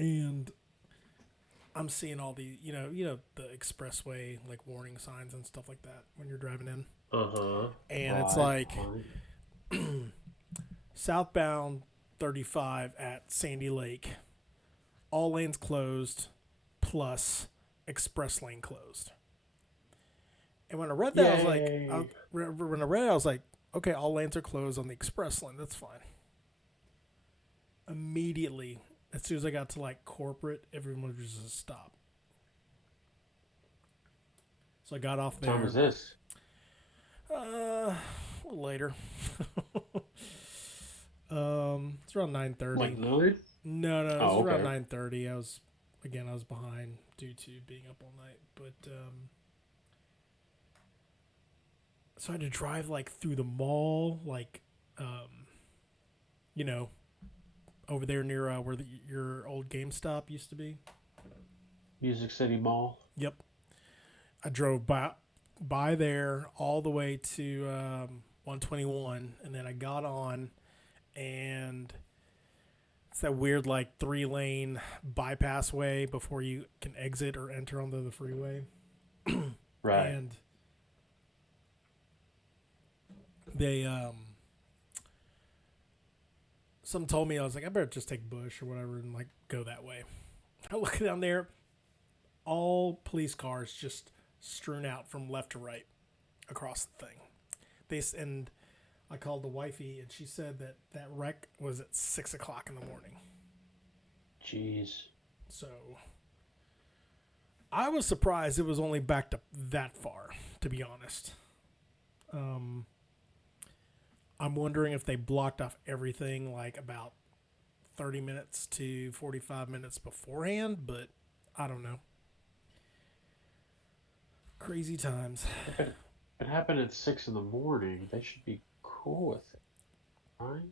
And I'm seeing all the, the expressway, like warning signs and stuff like that when you're driving in. Uh-huh. And it's like southbound 35 at Sandy Lake, all lanes closed, plus express lane closed. And when I read that, I was like, okay, all lanes are closed on the express lane. That's fine. Immediately, as soon as I got to like corporate, everyone was just stop. So I got off there. What time was this? A little later. It's around 9:30. Like 9? No, it was around 9:30. I was behind due to being up all night, but so I had to drive like through the mall, like over there near where your old GameStop used to be. Music City Mall. Yep. I drove by there all the way to 121, and then I got on, and it's that weird like 3-lane bypass way before you can exit or enter onto the freeway. Right. And they some told me, I was like, I better just take Bush or whatever and like go that way. I look down there, all police cars just strewn out from left to right across the thing. And I called the wifey, and she said that wreck was at 6 o'clock in the morning. Jeez. So I was surprised it was only backed up that far, to be honest. I'm wondering if they blocked off everything like about 30 minutes to 45 minutes beforehand, but I don't know. Crazy times. If it happened at 6 in the morning, they should be cool with it, right?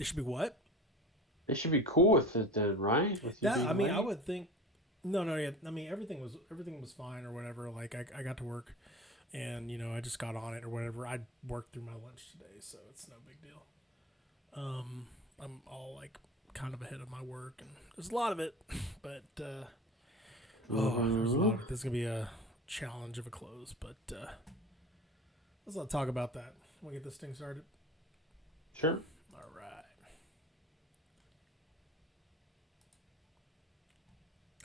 It should be what? They should be cool with it then, right? Yeah, I mean, late? I would think. No, yeah. I mean, everything was fine or whatever. Like I got to work, and I just got on it or whatever. I worked through my lunch today, so it's no big deal. I'm all like kind of ahead of my work, and there's a lot of it, but there's a lot of it. There's gonna be a challenge of a close, but let's not talk about that. We'll get this thing started. Sure. All right.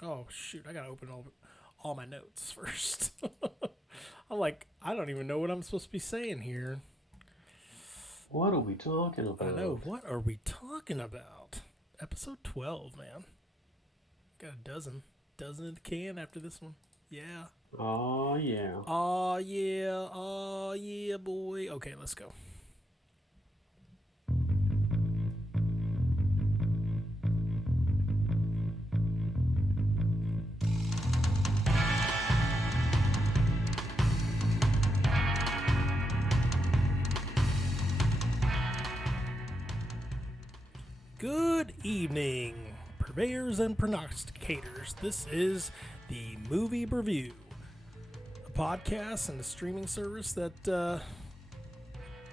Oh shoot! I gotta open all my notes first. I'm like, I don't even know what I'm supposed to be saying here. What are we talking about? I know. What are we talking about? Episode 12, man. Got a dozen in the can after this one. Yeah. Oh yeah. Oh yeah. Oh yeah, boy. Okay, let's go. Good evening, purveyors and prognosticators. This is the Movie Broview, a podcast and a streaming service that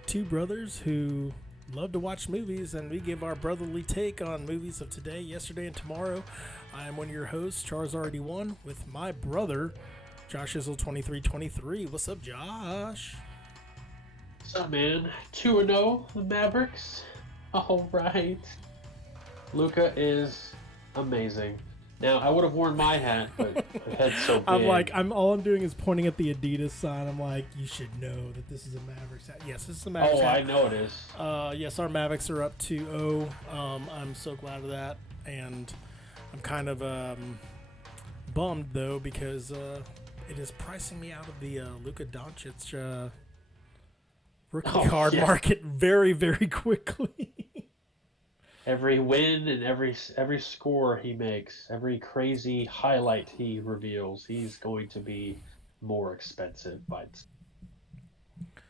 two brothers who love to watch movies, and we give our brotherly take on movies of today, yesterday, and tomorrow. I am one of your hosts, Charzar81, with my brother, Joshizzle2323. What's up, Josh? What's up, man? 2-0, the Mavericks. All right. Luka is amazing. Now, I would have worn my hat, but my head's so big. All I'm doing is pointing at the Adidas sign. I'm like, you should know that this is a Mavericks hat. Yes, this is a Mavericks hat. Oh, I know it is. Yes, our Mavericks are up 2-0. I'm so glad of that. And I'm kind of bummed, though, because it is pricing me out of the Luka Doncic rookie card market very, very quickly. Every win and every score he makes, every crazy highlight he reveals, he's going to be more expensive. But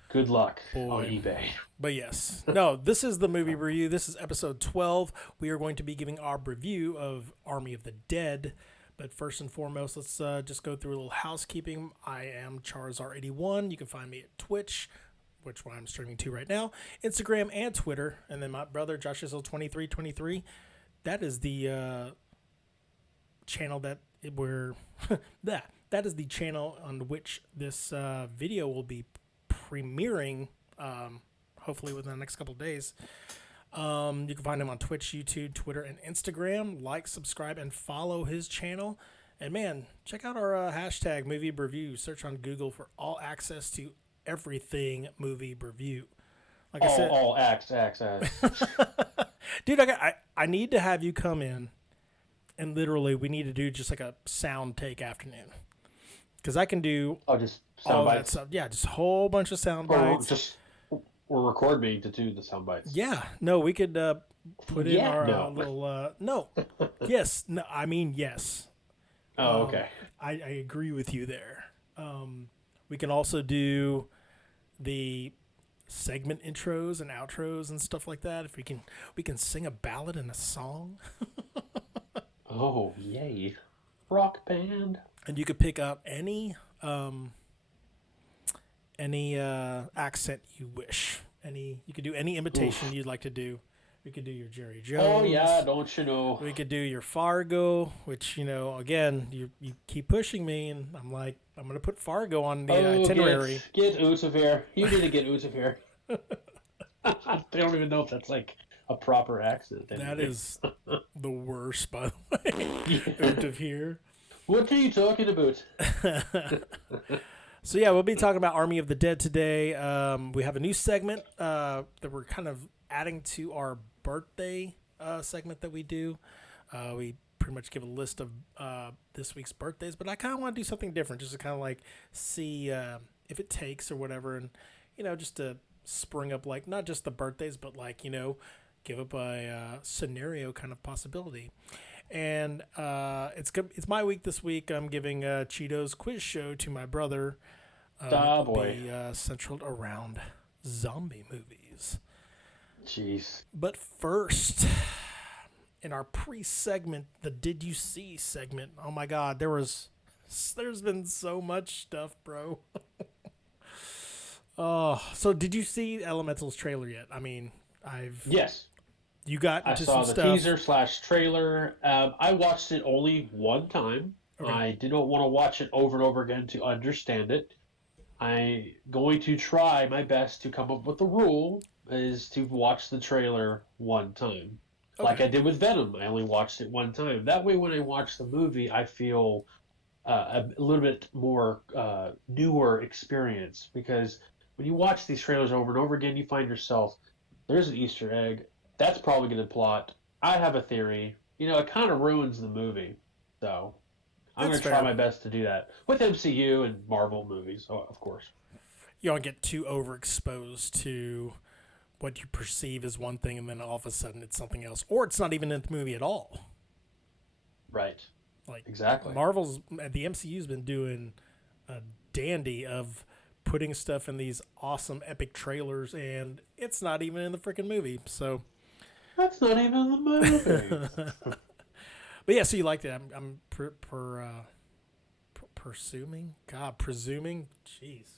good luck on eBay. But yes, no, this is the Movie Review. This is episode 12. We are going to be giving our review of Army of the Dead. But first and foremost, let's just go through a little housekeeping. I am Charzar81. You can find me at Twitch, which one I'm streaming to right now, Instagram and Twitter, and then my brother Joshizzle2323. That is the channel that that is the channel on which this video will be premiering, hopefully within the next couple of days. You can find him on Twitch, YouTube, Twitter, and Instagram. Like, subscribe, and follow his channel. And man, check out our hashtag Movie Broview. Search on Google for all access to everything Movie Broview. Like I said, all access. Dude, I need to have you come in, and literally we need to do just like a sound take afternoon, because I can do just sound bites. That stuff. Yeah, just a whole bunch of sound bites. Or record me to do the sound bites. Yeah, no, we could put in our little no, yes, no, I mean yes. Oh, okay. I agree with you there. We can also do the segment intros and outros and stuff like that. If we can sing a ballad and a song. Oh, yay. Rock band. And you could pick up any accent you wish. You could do any imitation you'd like to do. We could do your Jerry Jones. Oh, yeah, don't you know. We could do your Fargo, which, again, you keep pushing me, and I'm like, I'm going to put Fargo on the itinerary. Get out of here. You need to get out of here. I don't even know if that's like a proper accent. Anyway. That is the worst, by the way. Out of here. What are you talking about? So, yeah, we'll be talking about Army of the Dead today. We have a new segment that we're kind of adding to our birthday segment that we do. We pretty much give a list of this week's birthdays, but I kind of want to do something different, just to kind of like see if it takes or whatever, and just to spring up like not just the birthdays, but like give up a scenario kind of possibility. And it's my week this week. I'm giving Chito's quiz show to my brother. Boy. Centered around zombie movies. Jeez. But first, in our pre-segment, the Did You See segment, oh my God, there's been so much stuff, bro. So did you see Elemental's trailer yet? I mean, Yes. You got into some stuff. I saw the teaser/trailer. I watched it only one time. Okay. I did not want to watch it over and over again to understand it. I'm going to try my best to come up with a rule is to watch the trailer one time. Okay. Like I did with Venom. I only watched it one time. That way when I watch the movie, I feel a little bit more newer experience. Because when you watch these trailers over and over again, you find yourself, there's an Easter egg. That's probably going to plot. I have a theory. It kind of ruins the movie. So I'm going to try my best to do that. With MCU and Marvel movies, of course. You don't get too overexposed to what you perceive as one thing, and then all of a sudden it's something else. Or it's not even in the movie at all. Right. Like exactly. The MCU's been doing a dandy of putting stuff in these awesome epic trailers, and it's not even in the freaking movie. So that's not even in the movie. But yeah, so you liked it. I'm presuming. Jeez,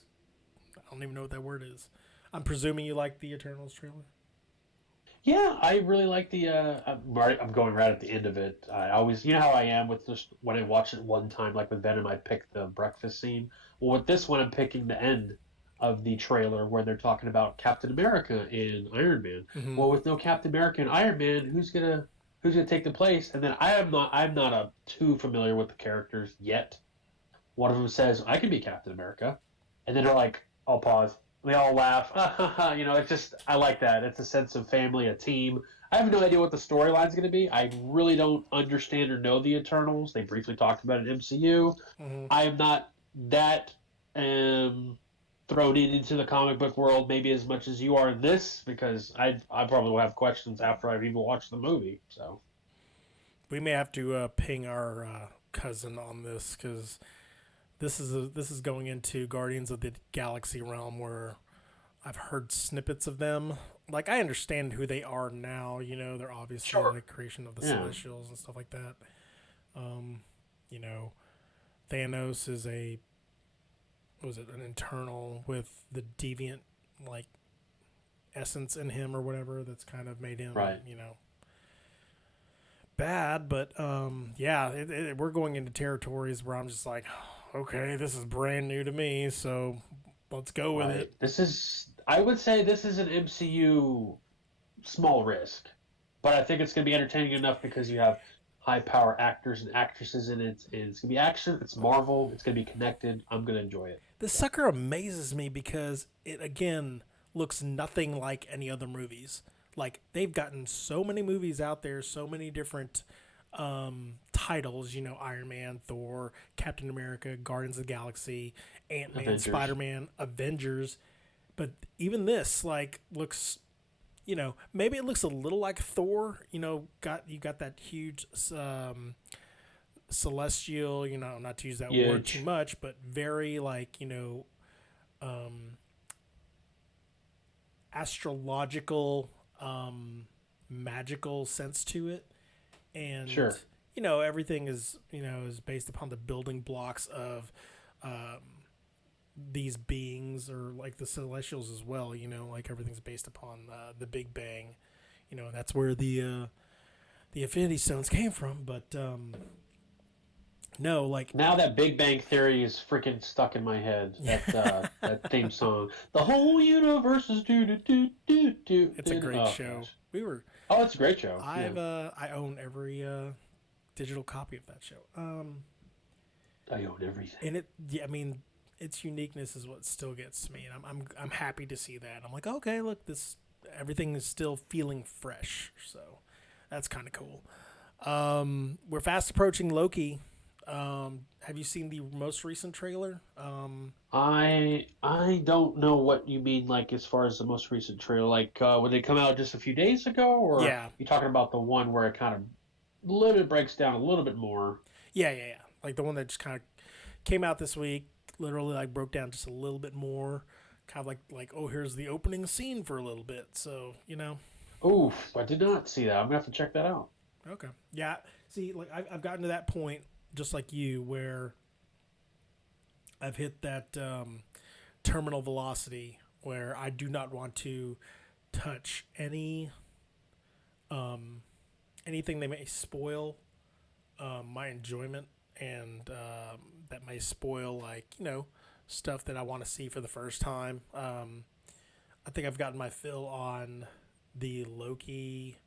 I don't even know what that word is. I'm presuming you like the Eternals trailer. Yeah, I really like the. I'm going right at the end of it. I always, how I am with just when I watch it one time, like with Venom, I pick the breakfast scene. Well, with this one, I'm picking the end of the trailer where they're talking about Captain America and Iron Man. Mm-hmm. Well, with no Captain America and Iron Man, who's gonna take the place? And then I'm not too familiar with the characters yet. One of them says, "I can be Captain America," and then they're like, "I'll pause." They all laugh. It's just, I like that. It's a sense of family, a team. I have no idea what the storyline's going to be. I really don't understand or know the Eternals. They briefly talked about it in MCU. Mm-hmm. I am not that thrown into the comic book world maybe as much as you are in this, because I probably will have questions after I've even watched the movie. So we may have to ping our cousin on this, because this is going into Guardians of the Galaxy realm, where I've heard snippets of them. Like, I understand who they are now. They're obviously the creation of the Celestials and stuff like that. Thanos is an internal with the deviant, like, essence in him or whatever that's kind of made him, bad, but yeah, we're going into territories where I'm just like, okay, this is brand new to me, so let's go with it. I would say this is an MCU small risk, but I think it's going to be entertaining enough because you have high power actors and actresses in it, and it's going to be action. It's Marvel. It's going to be connected. I'm going to enjoy it. This sucker amazes me because it again looks nothing like any other movies. Like they've gotten so many movies out there, so many different titles. You know, Iron Man, Thor, Captain America, Guardians of the Galaxy, Ant-Man, Spider-Man, Avengers. But even this like looks. You know, maybe it looks a little like Thor. You know, you got that huge celestial. You know, not to use that word too much, but very like astrological, magical sense to it, and you know everything is based upon the building blocks of these beings, or like the celestials as well, you know, like everything's based upon the Big Bang, you know, and that's where the Infinity Stones came from. But no, like now that Big Bang Theory is freaking stuck in my head. That theme song, the whole universe is do do do do do. It's a great show. Gosh. It's a great show. I own every digital copy of that show. I own everything. And I mean, its uniqueness is what still gets me, and I'm happy to see that. I'm like, okay, look, everything is still feeling fresh, so that's kind of cool. We're fast approaching Loki. Have you seen the most recent trailer? I don't know what you mean, like as far as the most recent trailer. Like, would they come out just a few days ago, or you talking about the one where it kind of a little bit breaks down a little bit more? Yeah. Like the one that just kind of came out this week. Literally like broke down just a little bit more, kind of like oh, here's the opening scene for a little bit. So you know. Oof! I did not see that. I'm gonna have to check that out. Okay. Yeah. See, like I've gotten to that point, just like you, where I've hit that terminal velocity where I do not want to touch anything they may spoil my enjoyment, and that may spoil, like, you know, stuff that I want to see for the first time. I think I've gotten my fill on the Loki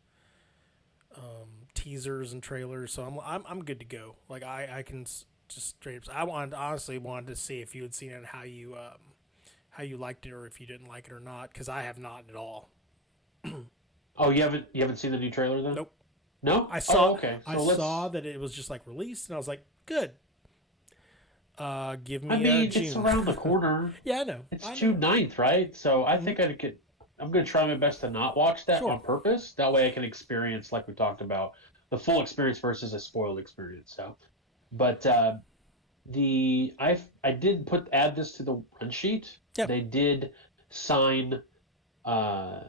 teasers and trailers, so I'm good to go. Like I can just straight up. I honestly wanted to see if you had seen it and how you liked it, or if you didn't like it or not, because I have not at all. Oh, you haven't seen the new trailer then? Nope. No, I saw. Okay. So I saw that it was just like released, and I was like, good. Give me. I mean, June. it's around the corner. Yeah, I know. It's June 9th, right? So I think I'm going to try my best to not watch that on purpose. That way I can experience, like we talked about, the full experience versus a spoiled experience. So, but I did add this to the run sheet. Yep. They did sign a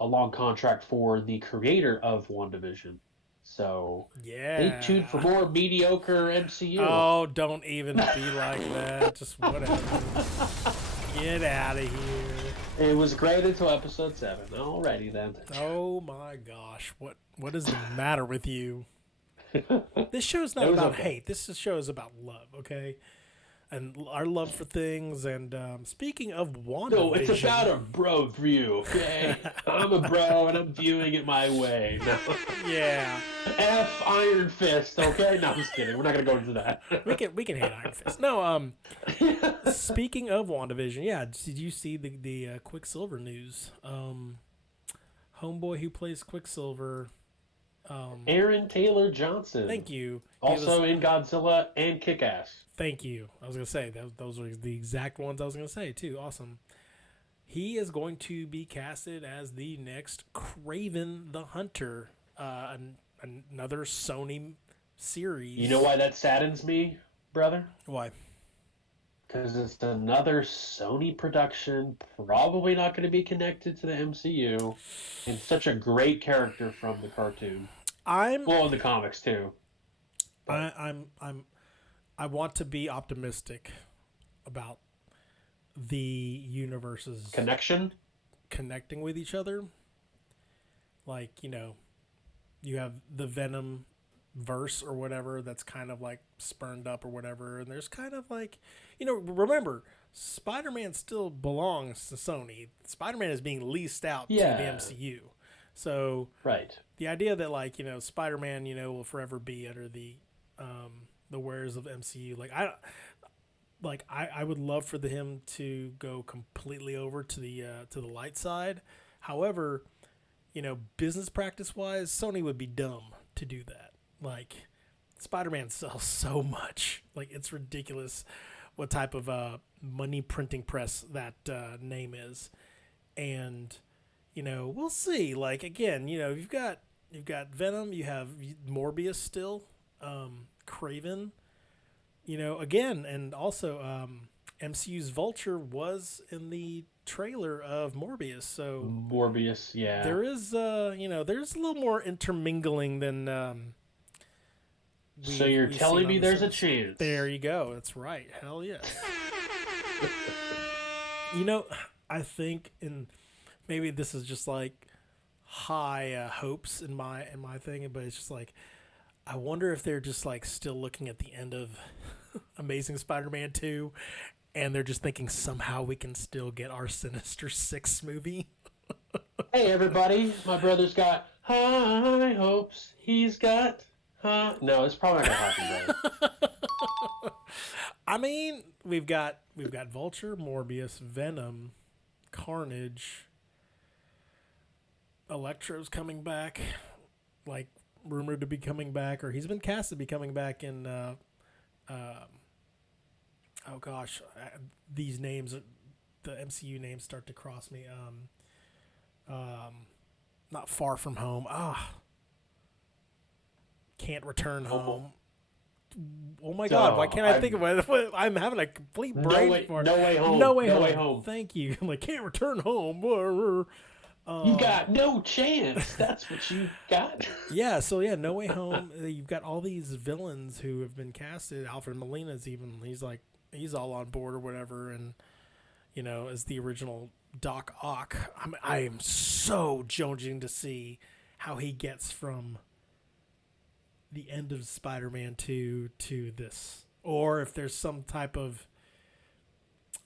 long contract for the creator of WandaVision. So stay tuned for more mediocre MCU. Oh, don't even be like that. Just whatever. Get out of here. It was great until episode 7. Alrighty then. Oh my gosh. What is the matter with you? This show is not about hate. This show is about love, okay? And our love for things. And speaking of WandaVision... No, it's about a bro view, okay? I'm a bro, and I'm viewing it my way. No. Yeah. F Iron Fist, okay? No, I'm just kidding. We're not going to go into that. we can hate Iron Fist. No, speaking of WandaVision, yeah, did you see the Quicksilver news? Homeboy who plays Quicksilver... Aaron Taylor Johnson. Thank you. Also in Godzilla and Kick-Ass. Thank you. I was going to say, those are the exact ones I was going to say, too. Awesome. He is going to be casted as the next Kraven the Hunter, another Sony series. You know why that saddens me, brother? Why? Because it's another Sony production, probably not going to be connected to the MCU, and such a great character from the cartoon. In the comics too. I want to be optimistic about the universes connecting with each other. Like, you know, you have the Venom verse or whatever that's kind of like spurned up or whatever. And there's kind of like, remember, Spider-Man still belongs to Sony. Spider-Man is being leased out to the MCU. So right. The idea that like, Spider-Man, will forever be under the wares of MCU. I would love for him to go completely over to the light side. However, business practice wise, Sony would be dumb to do that. Like, Spider-Man sells so much. Like, it's ridiculous what type of money printing press that name is. And, we'll see. Like, again, you've got Venom, you have Morbius still, Craven, again, and also MCU's Vulture was in the trailer of Morbius. So Morbius, yeah. There is, there's a little more intermingling than... So you're telling me there's a chance. There you go. That's right. Hell yes. I think, and maybe this is just like high hopes in my thing, but it's just like, I wonder if they're just like still looking at the end of Amazing Spider-Man 2 and they're just thinking somehow we can still get our Sinister Six movie. Hey everybody, my brother's got high hopes. He's got... No, it's probably not gonna happen, bro. I mean, we've got Vulture, Morbius, Venom, Carnage, Electro's coming back, like rumored to be coming back, or he's been cast to be coming back in. Oh gosh, these names, the MCU names start to cross me. Not Far From Home. Can't Return Home. Oh my God! Why can't I think of it? I'm having a complete brain fart. No Way Home. No Way Home. Thank you. I'm like, Can't Return Home. You got no chance. That's what you got. Yeah. So yeah, No Way Home. You've got all these villains who have been casted. Alfred Molina's he's all on board or whatever, and as the original Doc Ock. I am so jonesing to see how he gets from the end of Spider-Man 2 to this, or if there's some type of,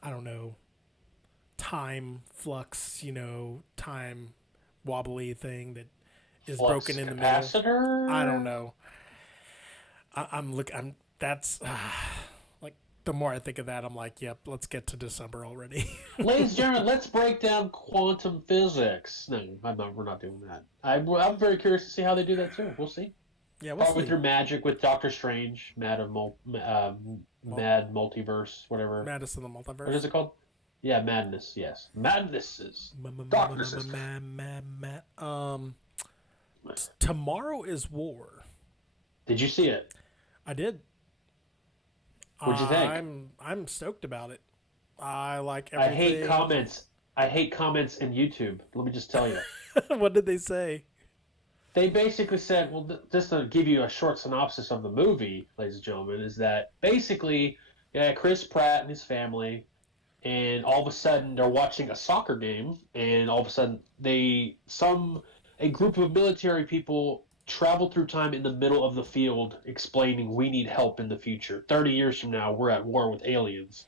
I don't know, time flux, time wobbly thing that is flux broken in the capacitor? middle. I don't know. That's like, the more I think of that, I'm like, yep, let's get to December already. Ladies and gentlemen, let's break down quantum physics. No, we're not doing that. I'm very curious to see how they do that too. We'll see. Yeah, we'll Probably see. through magic with Doctor Strange, Mad Multiverse, whatever. Madness in the Multiverse. What is it called? Yeah, Madness. Yes, Madnesses. Darknesses. Tomorrow is War. Did you see it? I did. What'd you think? I'm stoked about it. I like everything. I hate comments. I hate comments in YouTube. Let me just tell you. What did they say? They basically said, well, just to give you a short synopsis of the movie, ladies and gentlemen, is that basically, Chris Pratt and his family, and all of a sudden they're watching a soccer game, and all of a sudden a group of military people travel through time in the middle of the field explaining we need help in the future. 30 years from now, we're at war with aliens.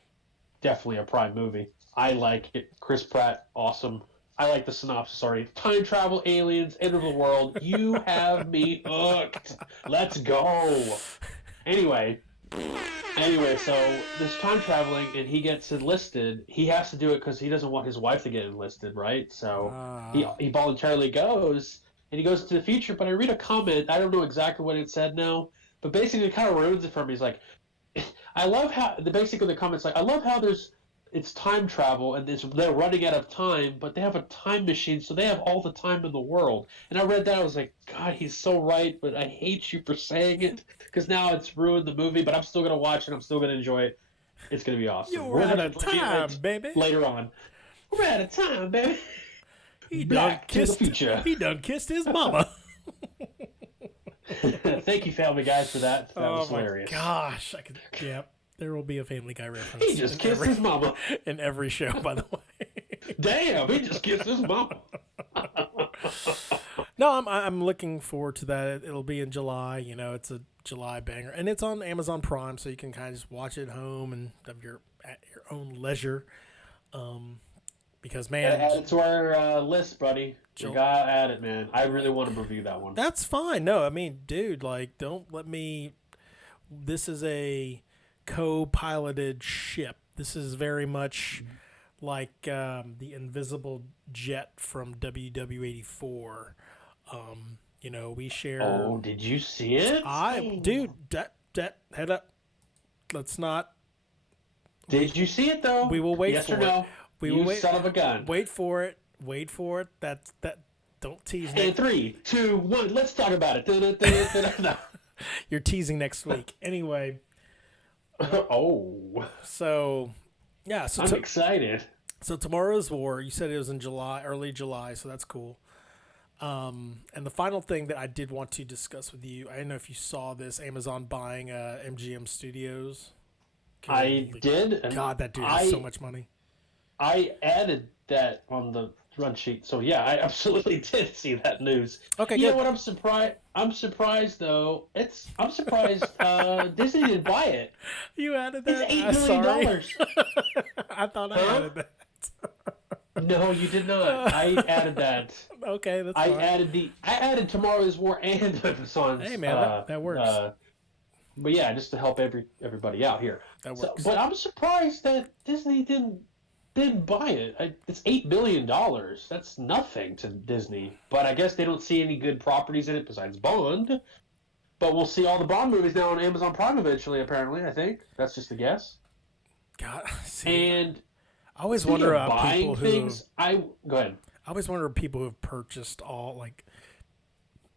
Definitely a prime movie. I like it. Chris Pratt, awesome. I like the synopsis already. Time travel, aliens, end of the world. You have me hooked. Let's go. Anyway, so this time traveling, and he gets enlisted. He has to do it because he doesn't want his wife to get enlisted, right? So he voluntarily goes, and he goes to the future. But I read a comment. I don't know exactly what it said now, but basically it kind of ruins it for me. He's like, I love how basically the comment's like, I love how it's time travel and they're running out of time, but they have a time machine, so they have all the time in the world. And I read that, I was like, God, he's so right, but I hate you for saying it because now it's ruined the movie. But I'm still gonna watch it. I'm still gonna enjoy it. It's gonna be awesome. You're out of time, baby. Later on, we're out of time, baby. He Back to the future. He done kissed his mama. Thank you, Family Guy, for that. That was hilarious. Gosh, there will be a Family Guy reference. He just kissed his mama in every show, by the way. Damn, he just kissed his mama. No, I'm looking forward to that. It'll be in July. You know, it's a July banger, and it's on Amazon Prime, so you can kind of just watch it at home and at your own leisure. Because man, Gotta add it to our list, buddy. We gotta add it, man. I really want to review that one. That's fine. No, I mean, dude, like, don't let me. This is a co-piloted ship. This is very much like the invisible jet from WW84. You know, we share. Oh, did you see it? Dude, head up. Let's not. Did you see it though? We will wait yes for or no? it. We will wait. Son of a gun. Wait for it. Wait for it. That. Don't tease. And 3, 2, 1. Let's talk about it. You're teasing next week. Anyway. Oh. So, yeah. So I'm excited. So Tomorrow's War. You said it was in July, early July. So that's cool. And the final thing that I did want to discuss with you, I don't know if you saw this, Amazon buying MGM Studios. I did. God, that dude has so much money. I added that on the run sheet. So yeah, I absolutely did see that news. Okay, you good. know what? I'm surprised though. I'm surprised Disney didn't buy it. You added that? It's $8 billion. I thought I added that. No, you did not. I added that. Okay, that's fine. I added Tomorrow's War and Amazon's. Hey man, that works. But yeah, just to help everybody out here. That works. But I'm surprised that Disney didn't buy it. It's $8 billion. That's nothing to Disney. But I guess they don't see any good properties in it besides Bond. But we'll see all the Bond movies now on Amazon Prime eventually, apparently, I think. That's just a guess. God, see. And I always wonder about people who... Go ahead. I always wonder people who have purchased all, like,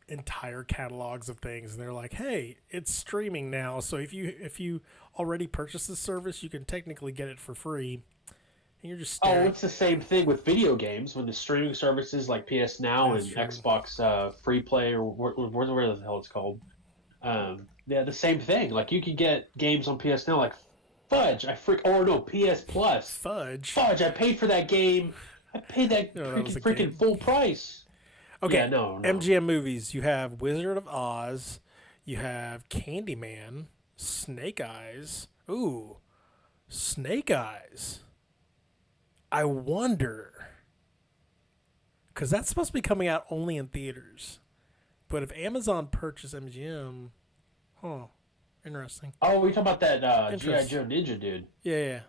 entire catalogs of things, and they're like, hey, it's streaming now, so if you already purchased the service, you can technically get it for free. And you're just staring. It's the same thing with video games when the streaming services like PS Now and Xbox Free Play or whatever the hell it's called. Yeah, the same thing. Like you could get games on PS Now like PS Plus. Fudge. I paid for that game. I paid that freaking full price. Okay, yeah, no. MGM movies. You have Wizard of Oz. You have Candyman. Snake Eyes. Ooh, Snake Eyes. I wonder, because that's supposed to be coming out only in theaters. But if Amazon purchased MGM, interesting. Oh, we talking about that G.I. Joe Ninja dude. Yeah.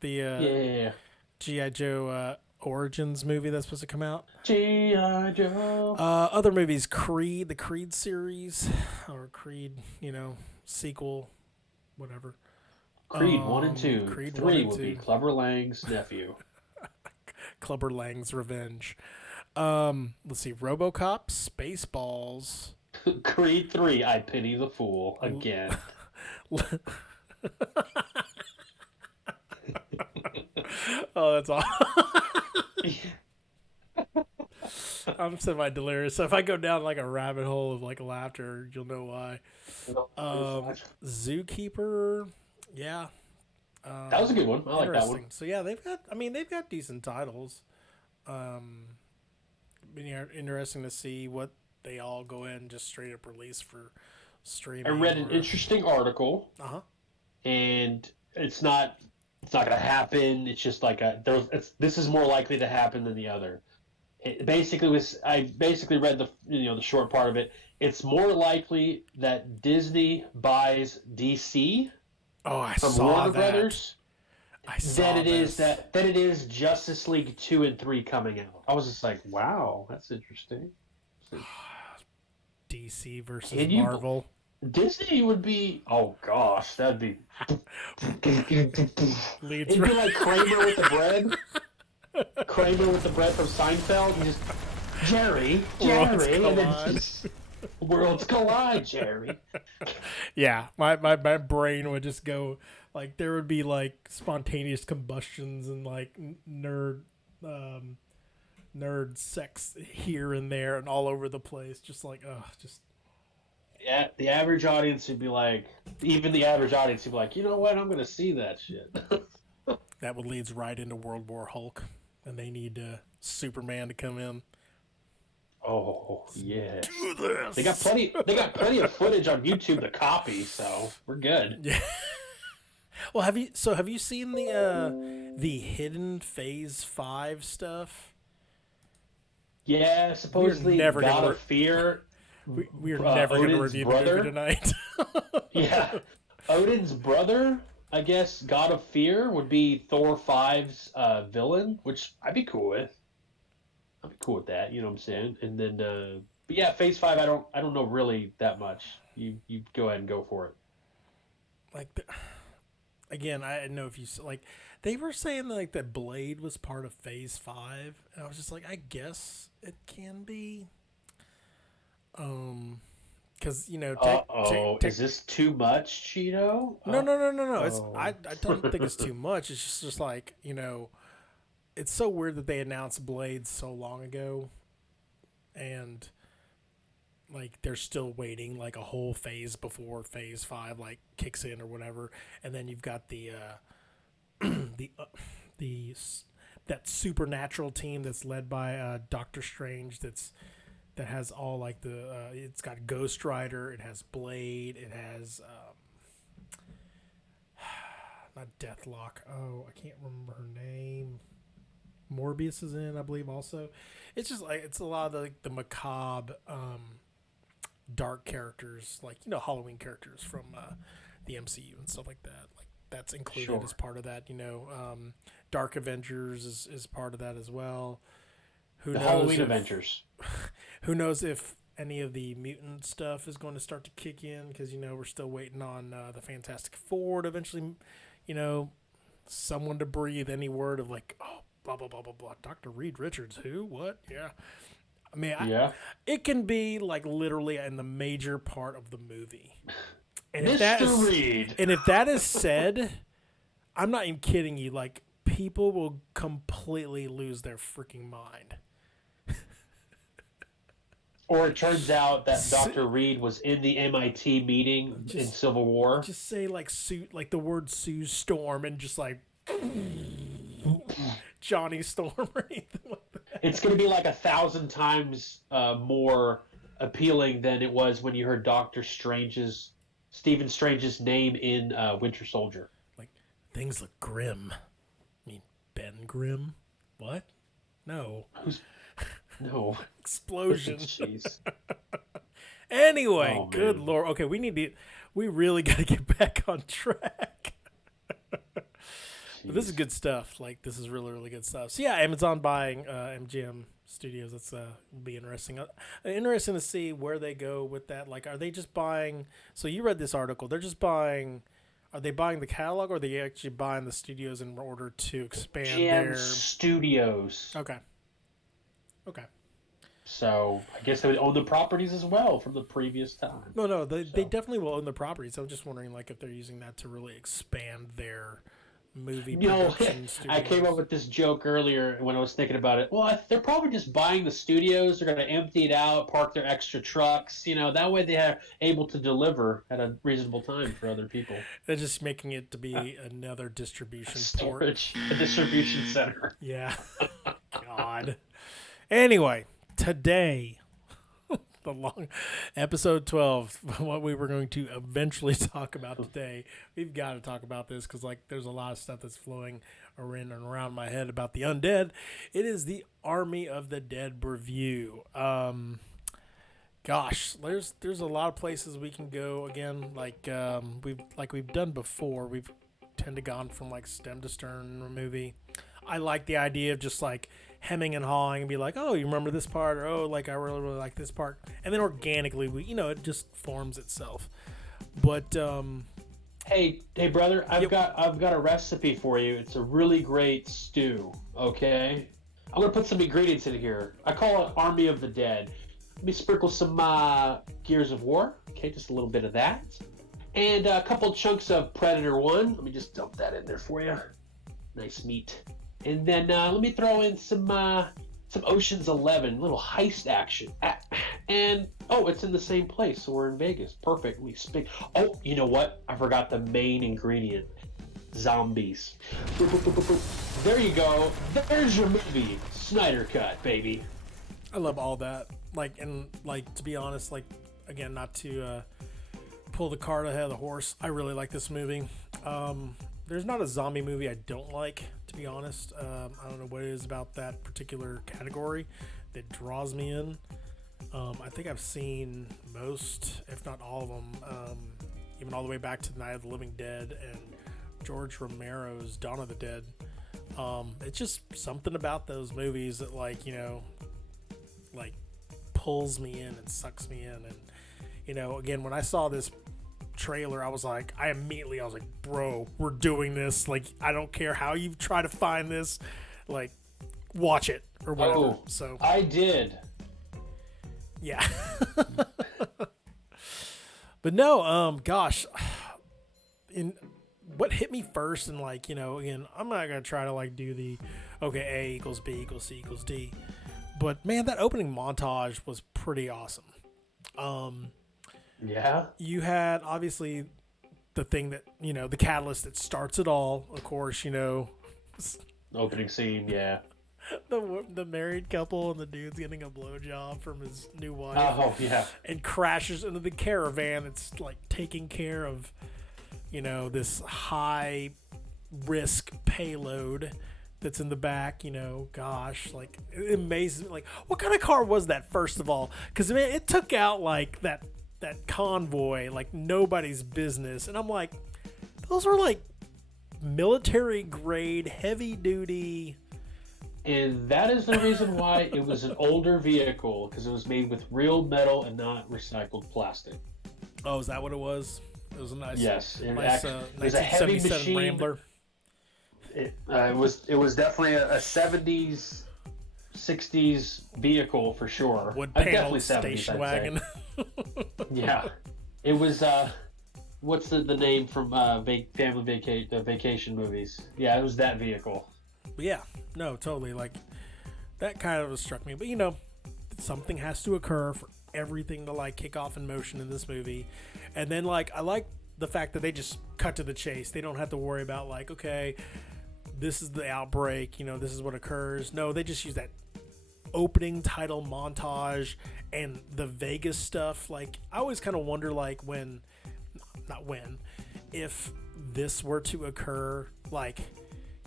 The yeah. G.I. Joe Origins movie that's supposed to come out. G.I. Joe. Other movies, Creed, the Creed series, or Creed, sequel, whatever. Creed 1 and 2. Creed 3 1 and would 2. be Clubber Lang's nephew. Clubber Lang's Revenge. Let's see, RoboCop, Spaceballs. Creed 3, I Pity the Fool, again. Oh, that's awesome. I'm semi-delirious, so if I go down like a rabbit hole of like laughter, you'll know why. Zookeeper, yeah. That was a good one. I like that one. So yeah, they've got decent titles. Interesting to see what they all go ahead and just straight up release for streaming. I read an interesting article. And it's not going to happen. It's just like this is more likely to happen than the other. I basically read the short part of it. It's more likely that Disney buys DC from Warner Brothers than it is Justice League 2 and 3 coming out. I was just like, wow, that's interesting. DC versus Marvel. Disney would be, oh gosh, that'd be. It'd be like Kramer with the bread. Kramer with the bread from Seinfeld, and just Jerry, and then just worlds collide, Jerry. Yeah, my brain would just go like there would be like spontaneous combustions and like nerd sex here and there and all over the place, just like just. Yeah, the average audience would be like, you know what? I'm gonna see that shit. That would leads right into World War Hulk. And they need Superman to come in. Oh yeah. Do this. They got plenty of footage on YouTube to copy, so we're good. Yeah. Well, have you seen the hidden Phase 5 stuff? Yeah, supposedly never God gonna of Fear. We're never going to Odin's review brother? the movie tonight. Yeah. Odin's brother, I guess God of Fear would be Thor 5's villain, which I'd be cool with. I'd be cool with that, you know what I'm saying? And then but yeah, Phase 5 I don't know really that much. You go ahead and go for it. Like again, I didn't know if you like they were saying like that Blade was part of Phase 5, and I was just like, I guess it can be. Because Is this too much, Chito? No. It's Oh. I don't think it's too much. It's just like, it's so weird that they announced Blade so long ago, and like they're still waiting like a whole phase before Phase 5 like kicks in or whatever, and then you've got the that supernatural team that's led by Doctor Strange that has all like it's got Ghost Rider, it has Blade, it has not Deathlock. Oh, I can't remember her name. Morbius is in, I believe, also. It's just like it's a lot of the macabre, dark characters, like Halloween characters from the MCU and stuff like that. Like that's included as part of that. Dark Avengers is part of that as well. Who knows Halloween Avengers. Who knows if any of the mutant stuff is going to start to kick in, because we're still waiting on the Fantastic Four to eventually, someone to breathe any word of like, oh, blah blah blah blah blah. Dr. Reed Richards, who, what? Yeah, I mean, it can be like literally in the major part of the movie. And Mr. Reed. And if that is said, I'm not even kidding you. Like people will completely lose their freaking mind. Or it turns out that Dr. Reed was in the MIT meeting in Civil War. Just say like the word Sue Storm and just like Johnny Storm or anything like that. It's going to be like 1,000 times more appealing than it was when you heard Stephen Strange's name in Winter Soldier. Like, things look grim. I mean, Ben Grimm? What? No. No. Explosion. Jeez. Anyway, good Lord. Okay, we really got to get back on track. But this is good stuff. Like, this is really, really good stuff. So, yeah, Amazon buying MGM Studios. That's will be interesting. Interesting to see where they go with that. Like, are they just buying... So, you read this article. They're just buying... Are they buying the catalog, or are they actually buying the studios in order to expand their... Studios. Okay. So, I guess they would own the properties as well from the previous time. No, they definitely will own the properties. I'm just wondering, like, if they're using that to really expand their movie production studios. I came up with this joke earlier when I was thinking about it. Well, they're probably just buying the studios. They're going to empty it out, park their extra trucks. That way they are able to deliver at a reasonable time for other people. They're just making it to be another distribution storage, a distribution center. Yeah. God. Anyway, today, the long episode 12, what we were going to eventually talk about today. We've got to talk about this because, like, there's a lot of stuff that's flowing around my head about the undead. It is the Army of the Dead review. Gosh, there's a lot of places we can go. Again, we've done before. We've tend to gone from like stem to stern in a movie. I like the idea of just like hemming and hawing and be like, oh, you remember this part, or oh, like I really, really like this part, and then organically it just forms itself. But hey brother, I've got a recipe for you. It's a really great stew. Okay, I'm gonna put some ingredients in here. I call it Army of the Dead. Let me sprinkle some Gears of War. Okay, just a little bit of that, and a couple chunks of Predator 1. Let me just dump that in there for you. Nice meat. And then let me throw in some Ocean's 11, little heist action. And, it's in the same place, so we're in Vegas. Perfect. Oh, you know what? I forgot the main ingredient. Zombies. There you go. There's your movie. Snyder Cut, baby. I love all that. to be honest, like, again, not to pull the cart ahead of the horse, I really like this movie. There's not a zombie movie I don't like, to be honest. I don't know what it is about that particular category that draws me in. I think I've seen most, if not all of them, even all the way back to Night of the Living Dead and George Romero's Dawn of the Dead. It's just something about those movies that, like, you know, like, pulls me in and sucks me in. And, you know, again, when I saw this trailer, I was like, bro, we're doing this. Like, I don't care how you try to find this, like, watch it or whatever. Oh, so I did. Yeah. But no, gosh, in what hit me first, and, like, you know, again, I'm not gonna try to, like, do the okay, A equals B equals C equals D, but man, that opening montage was pretty awesome. Yeah. You had, obviously, the thing that, you know, the catalyst that starts it all, of course, you know. Opening scene, yeah. The married couple and the dude's getting a blowjob from his new wife. Oh, yeah. And crashes into the caravan. It's, like, taking care of, you know, this high-risk payload that's in the back, you know. Gosh, like, it amazes me. Like, what kind of car was that, first of all? Because, I mean, it took out, like, that convoy like nobody's business, and I'm like, those were like military grade, heavy duty. And that is the reason why it was an older vehicle, because it was made with real metal and not recycled plastic. Oh, is that what it was? It was a nice, yes, it was a heavy machine. Rambler. It was definitely a 70s, 60s vehicle for sure. Wood Definitely panel station wagon. Yeah, it was. What's the name from family vacation movies? Yeah, it was that vehicle. But yeah, no, totally. Like, that kind of struck me. But, you know, something has to occur for everything to, like, kick off in motion in this movie. And then, like, I like the fact that they just cut to the chase. They don't have to worry about, like, okay, this is the outbreak, you know, this is what occurs. No, they just use that opening title montage and the Vegas stuff. Like, I always kind of wonder, like, if this were to occur, like,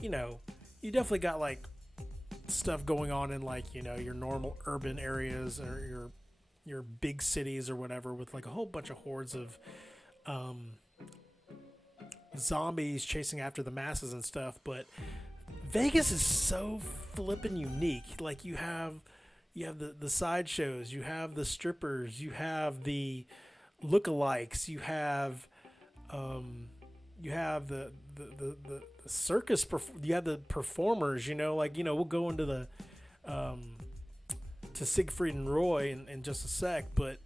you know, you definitely got, like, stuff going on in, like, you know, your normal urban areas or your big cities or whatever, with, like, a whole bunch of hordes of zombies chasing after the masses and stuff. But Vegas is so flippin' unique. Like, you have the sideshows, you have the strippers, you have the lookalikes, you have the circus, you have the performers, you know, like, you know, we'll go into the to Siegfried and Roy in just a sec, but,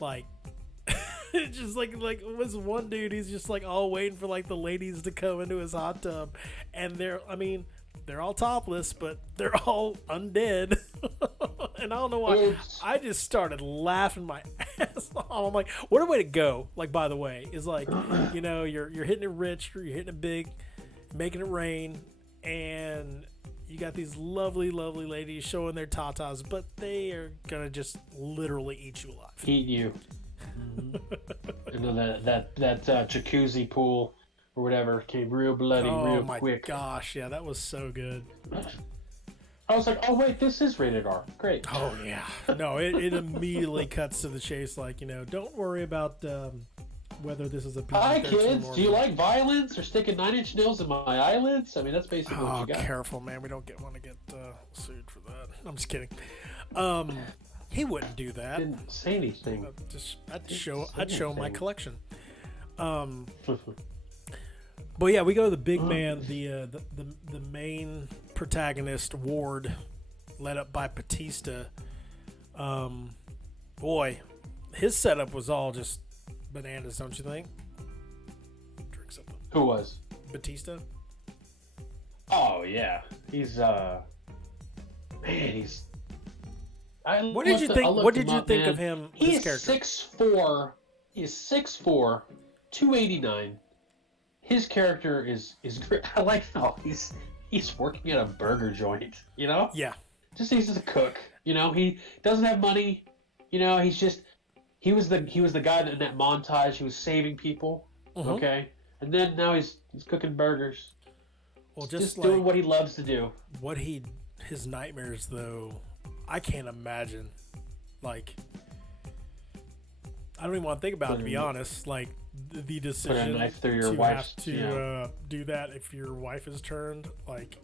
like, it's just like was one dude, he's just, like, all waiting for, like, the ladies to come into his hot tub, and they're all topless, but they're all undead. And I don't know why. I just started laughing my ass off. I'm like, what a way to go. Like, by the way, is, like, you know, you're hitting it rich, you're hitting it big, making it rain, and you got these lovely, lovely ladies showing their tatas, but they are going to just literally eat you alive. Eat you. You know, that jacuzzi pool or whatever came real bloody real quick. Oh my gosh, yeah, that was so good. I was like, oh wait, this is rated R. Great. Oh yeah. No, it immediately cuts to the chase, like, you know, don't worry about whether this is a PG-13. Hi kids, do you like violence or sticking 9-inch nails in my eyelids? I mean, that's basically what you got. Careful, man, we don't want to get sued for that. I'm just kidding. He wouldn't do that. Didn't say anything. I'd show my collection. But yeah, we go to the big man, the main protagonist, Ward, led up by Bautista. Boy, his setup was all just bananas, don't you think? Drink something. Who was? Bautista. Oh yeah, he's he's. What did you think? What did you think of him? He's 6'4". He's 6'4", 289. His character is great. I like how he's working at a burger joint. You know? Yeah. Just he's a cook. You know, he doesn't have money. You know, he was the guy that in that montage. He was saving people. Mm-hmm. Okay, and then now he's cooking burgers. Well, Just like, doing what he loves to do. His nightmares though, I can't imagine. Like, I don't even want to think about it, to be honest. Like, the decision put a knife through your to wife's, have to do that if your wife is turned. Like,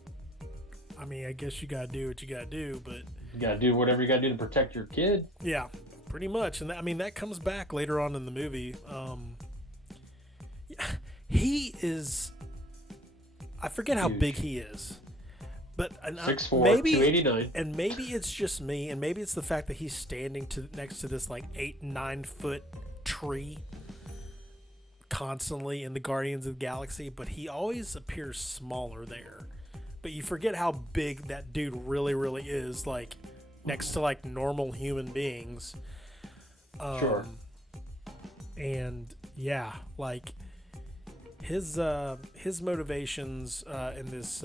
I mean, I guess you gotta do what you gotta do, but you gotta do whatever you gotta do to protect your kid. Yeah, pretty much. And that comes back later on in the movie. He is. I forget how big he is, but 6'4", maybe 289. And maybe it's just me, and maybe it's the fact that he's standing next to this like 8-9 foot tree constantly in the Guardians of the Galaxy, but he always appears smaller there. But you forget how big that dude really, really is, like next to like normal human beings. Sure. And yeah, like his motivations in this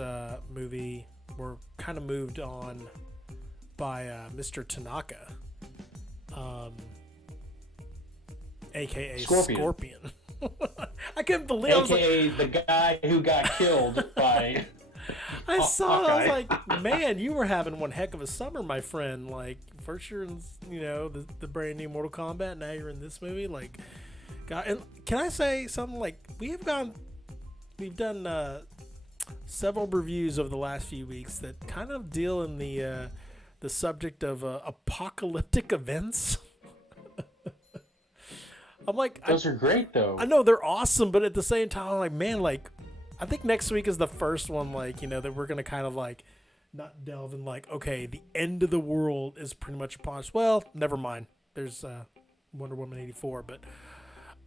movie were kind of moved on by Mr. Tanaka, aka Scorpion. I couldn't believe it. AKA the guy who got killed by. I saw it, I was like, man, you were having one heck of a summer, my friend. Like, first you're in, the brand new Mortal Kombat, now you're in this movie. Like, God, and can I say something? Like, we've done several reviews over the last few weeks that kind of deal in the subject of apocalyptic events. I'm like, those are great though. I know they're awesome, but at the same time, I'm like, man, like, I think next week is the first one, like, that we're gonna kind of like not delve in, like, okay, the end of the world is pretty much upon us. Well, never mind. There's Wonder Woman 84, but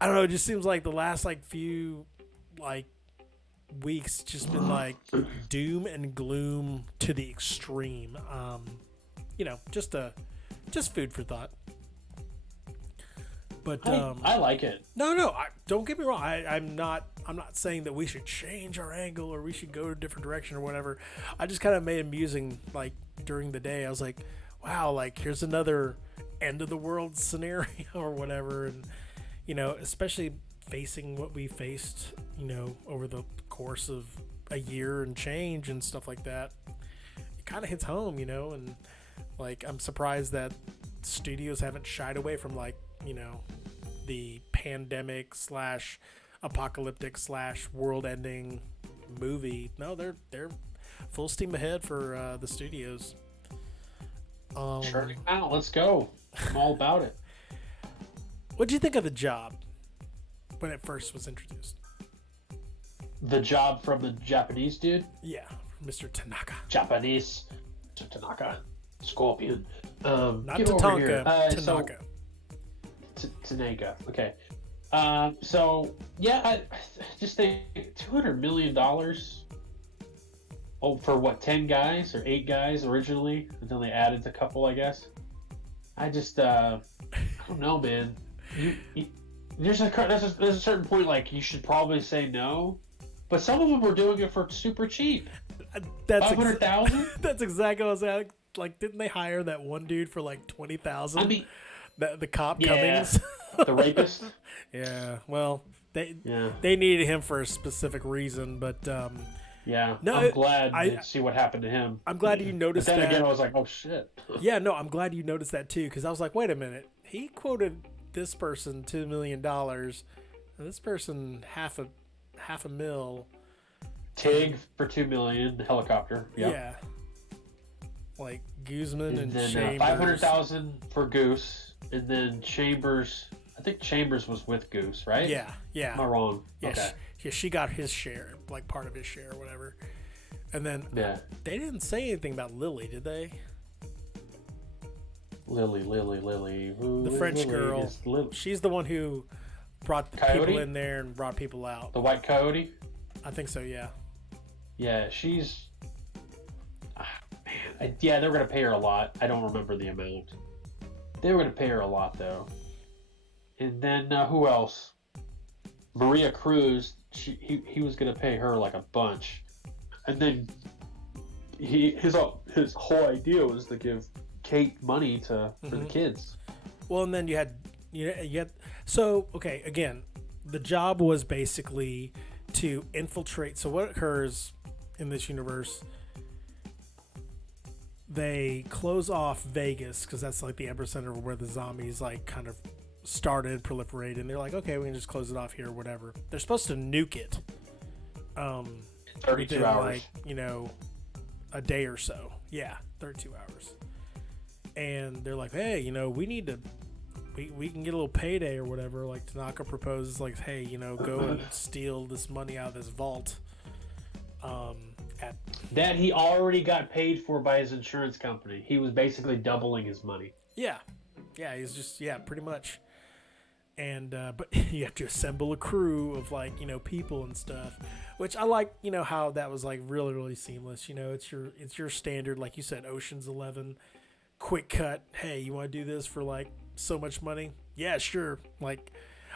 I don't know. It just seems like the last like few like weeks just been like doom and gloom to the extreme. Just food for thought. But I like it. No, don't get me wrong. I'm not saying that we should change our angle or we should go a different direction or whatever. I just kind of made a musing, like, during the day. I was like, wow, like, here's another end of the world scenario or whatever. And, especially facing what we faced, over the course of a year and change and stuff like that. It kind of hits home, and, like, I'm surprised that studios haven't shied away from, like, the pandemic / apocalyptic / world ending movie. No, they're full steam ahead for the studios. Churning out, let's go. I'm all about it. What'd you think of The Job when it first was introduced? The Job from the Japanese dude? Yeah, Mr. Tanaka. Japanese. Mr. Tanaka. Scorpion. Not Tatanka, Tanaka. Tanaka. Okay. So yeah, I just think $200 million. Oh, for what, 10 guys or 8 guys originally, until they added a couple, I guess. I just I don't know, man. There's a certain point, like, you should probably say no, but some of them were doing it for super cheap. That's $500,000. That's exactly what I was at. Like, didn't they hire that one dude for like $20,000? I mean, the cop Cummings, the rapist. Yeah, well, they needed him for a specific reason, but yeah, no, I'm glad to see what happened to him. I'm gled you noticed but then that. Again, I was like, oh shit. Yeah, no, I'm glad you noticed that too, because I was like, wait a minute, he quoted this person $2 million, and this person half a mil. Tig for $2 million, the helicopter. Yep. Yeah. Like Guzman and then Chambers. 500,000 for Goose, and then Chambers. I think Chambers was with Goose, right? Yeah. Am I wrong? Yeah, okay. She got his share, like part of his share or whatever. And then they didn't say anything about Lily, did they? Lily. Who the French Lily? girl. She's the one who brought the people in there and brought people out. The white coyote? I think so, yeah. Yeah, she's... man, yeah, they were going to pay her a lot. I don't remember the amount. They were going to pay her a lot, though. And then, who else? Maria Cruz, he was going to pay her like a bunch. And then his whole idea was to give allocate money for the kids. Well, and then you had so okay, again, the job was basically to infiltrate. So what occurs in this universe? They close off Vegas because that's like the epicenter of where the zombies like kind of started, proliferated, and they're like, okay, we can just close it off here or whatever. They're supposed to nuke it. 32 within, hours. like, you know, a day or so. Yeah, 32 hours. And they're like, hey, you know, we need to, we can get a little payday or whatever. Like, Tanaka proposes, like, hey, you know, go and steal this money out of this vault. That he already got paid for by his insurance company. He was basically doubling his money. Yeah. Yeah, he's just, yeah, pretty much. And, but you have to assemble a crew of, like, you know, people and stuff, which I like, you know, how that was, like, really, really seamless. You know, it's your standard, like you said, Ocean's 11, quick cut. Hey, you want to do this for, like, so much money? Yeah, sure. Like,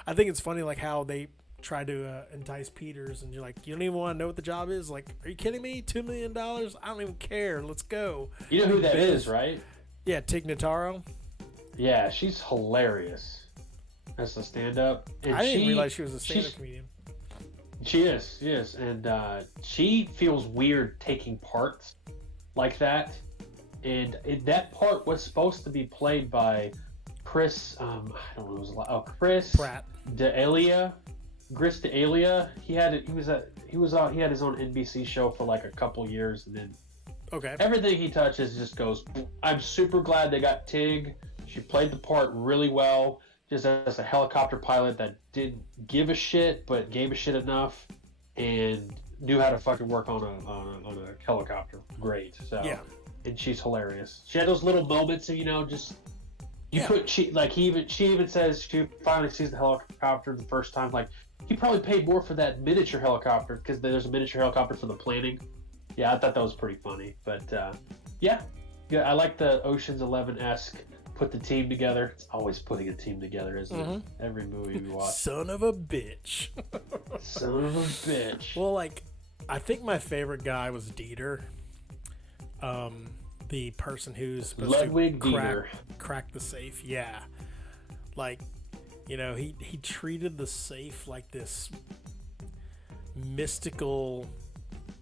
I think it's funny, like, how they try to entice Peters, and you're like, you don't even want to know what the job is? Like, are you kidding me? $2 million? I don't even care. Let's go. You know who that is, right? Yeah, Tig Notaro. Yeah, she's hilarious as a stand-up. And I didn't realize she was a stand-up comedian. She is. And she feels weird taking parts like that. And that part was supposed to be played by Chris, I don't know, Chris Pratt. D'Elia. Chris D'Elia. He had his own NBC show for like a couple years, and then everything he touches just goes. I'm super glad they got Tig. She played the part really well, just as a helicopter pilot that didn't give a shit, but gave a shit enough, and knew how to fucking work on a helicopter. Great. So yeah, and she's hilarious. She had those little moments of, you know, just she even says she finally sees the helicopter the first time, like, he probably paid more for that miniature helicopter because there's a miniature helicopter for the planning. Yeah, I thought that was pretty funny. But yeah, I like the Ocean's 11-esque put the team together. It's always putting a team together, isn't it? Every movie we watch. Son of a bitch. Son of a bitch. Well, like, I think my favorite guy was Dieter. The person who's supposed Ludwig to crack the safe. Yeah. Like, you know, he treated the safe like this mystical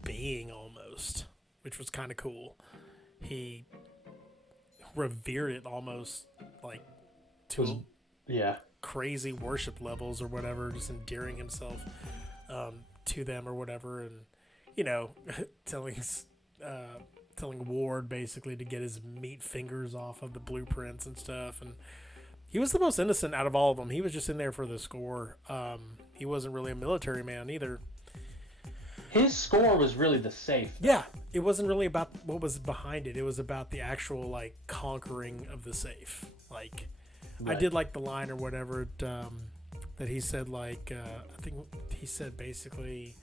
being almost, which was kind of cool. He revered it almost, like, to crazy worship levels or whatever, just endearing himself to them or whatever, and, you know, telling Ward basically to get his meat fingers off of the blueprints and stuff. And he was the most innocent out of all of them. He was just in there for the score. He wasn't really a military man either. His score was really the safe. Yeah, it wasn't really about what was behind it. It was about the actual, like, conquering of the safe. Like, right. I did like the line or whatever that he said, like, I think he said basically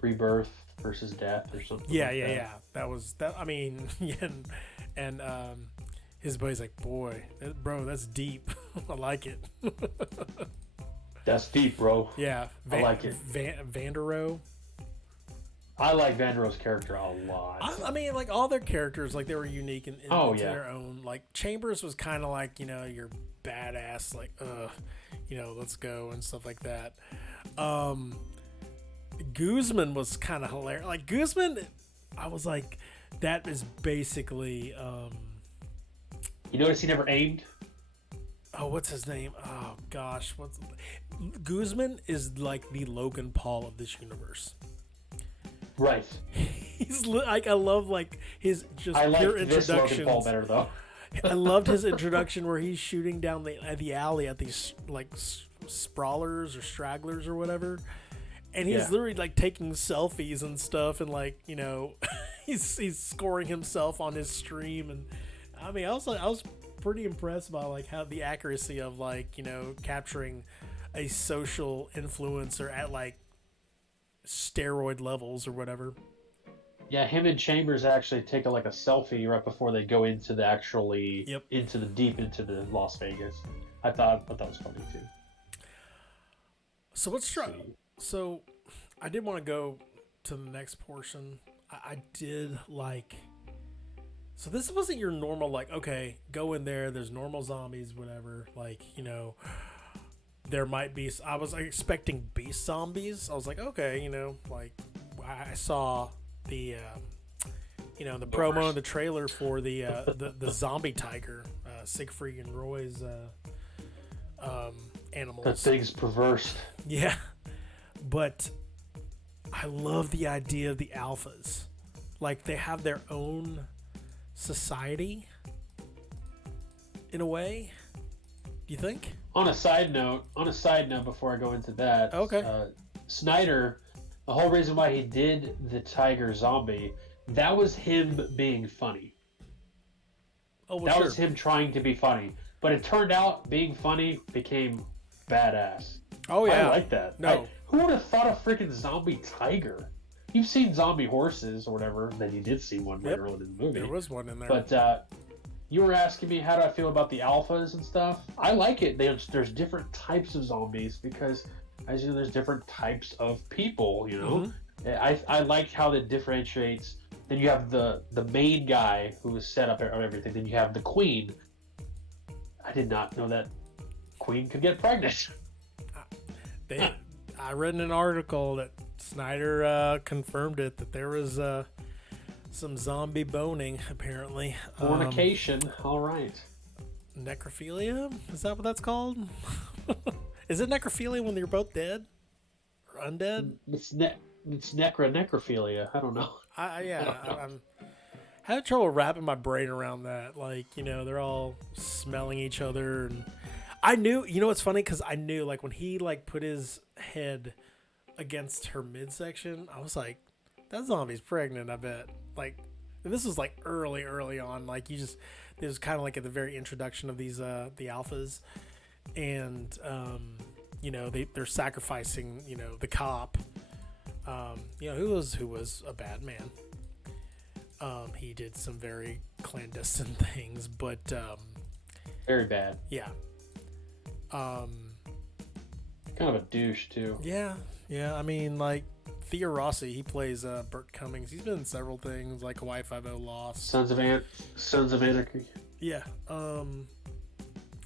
rebirth versus death or something. Yeah. That was that. I mean, and his buddy's like, boy, bro, that's deep. I like it. That's deep, bro. Yeah, I like it. Vandero. I like Vandero's character a lot. I mean, like, all their characters, like, they were unique in their own. Like, Chambers was kind of like, you know, your badass, like, you know, let's go and stuff like that. Guzman was kind of hilarious. Like, Guzman, I was like, that is basically. You notice he never aimed? Oh, what's his name? Oh gosh, Guzman is like the Logan Paul of this universe. Right. He's like, I love, like, his just I pure like this Logan Paul better though. I loved his introduction where he's shooting down the alley at these, like, sprawlers or stragglers or whatever, and he's literally, like, taking selfies and stuff, and, like, you know, he's scoring himself on his stream. And I mean, I was pretty impressed by, like, how the accuracy of, like, you know, capturing a social influencer at, like, steroid levels or whatever. Yeah, him and Chambers actually take a selfie right before they go into the into the Las Vegas. I thought that was funny too. So let's try. So I did want to go to the next portion. I did like So this wasn't your normal, like, okay, go in there, there's normal zombies, whatever. Like, you know, there might be, I was expecting beast zombies. I was like, okay, you know, like, I saw the, you know, the promo and the trailer for the zombie tiger, Siegfried and Roy's animals. That thing's perverse. Yeah. But I love the idea of the alphas. Like, they have their own society in a way. Do you think? On a side note, before I go into that, okay, Snyder, the whole reason why he did the tiger zombie, that was him being funny. Oh, well, that was him trying to be funny, but it turned out being funny became badass. Oh yeah, I like that. No, who would have thought a freaking zombie tiger? You've seen zombie horses or whatever. Then you did see one later on in the movie. There was one in there. But you were asking me how do I feel about the alphas and stuff. I like it. There's different types of zombies because, as you know, there's different types of people. You know, I like how that differentiates. Then you have the main guy who is set up on everything. Then you have the queen. I did not know that queen could get pregnant. I read in an article that Snyder confirmed it, that there was some zombie boning, apparently. Fornication, all right. Necrophilia? Is that what that's called? Is it necrophilia when you're both dead? Or undead? It's necrophilia. I don't know. I'm having trouble wrapping my brain around that. Like, you know, they're all smelling each other. And I knew, you know what's funny? Because I knew, like, when he, like, put his head against her midsection, I was like, that zombie's pregnant, I bet. Like, and this was like early on. Like, it was kind of like at the very introduction of these the alphas, and you know, they're sacrificing, you know, the cop, you know, who was a bad man. He did some very clandestine things, but very bad. Yeah. Kind of a douche too. Yeah. I mean, like, Thea Rossi, he plays Burt Cummings. He's been in several things like Hawaii Five-0, Lost, Sons of Anarchy. Yeah.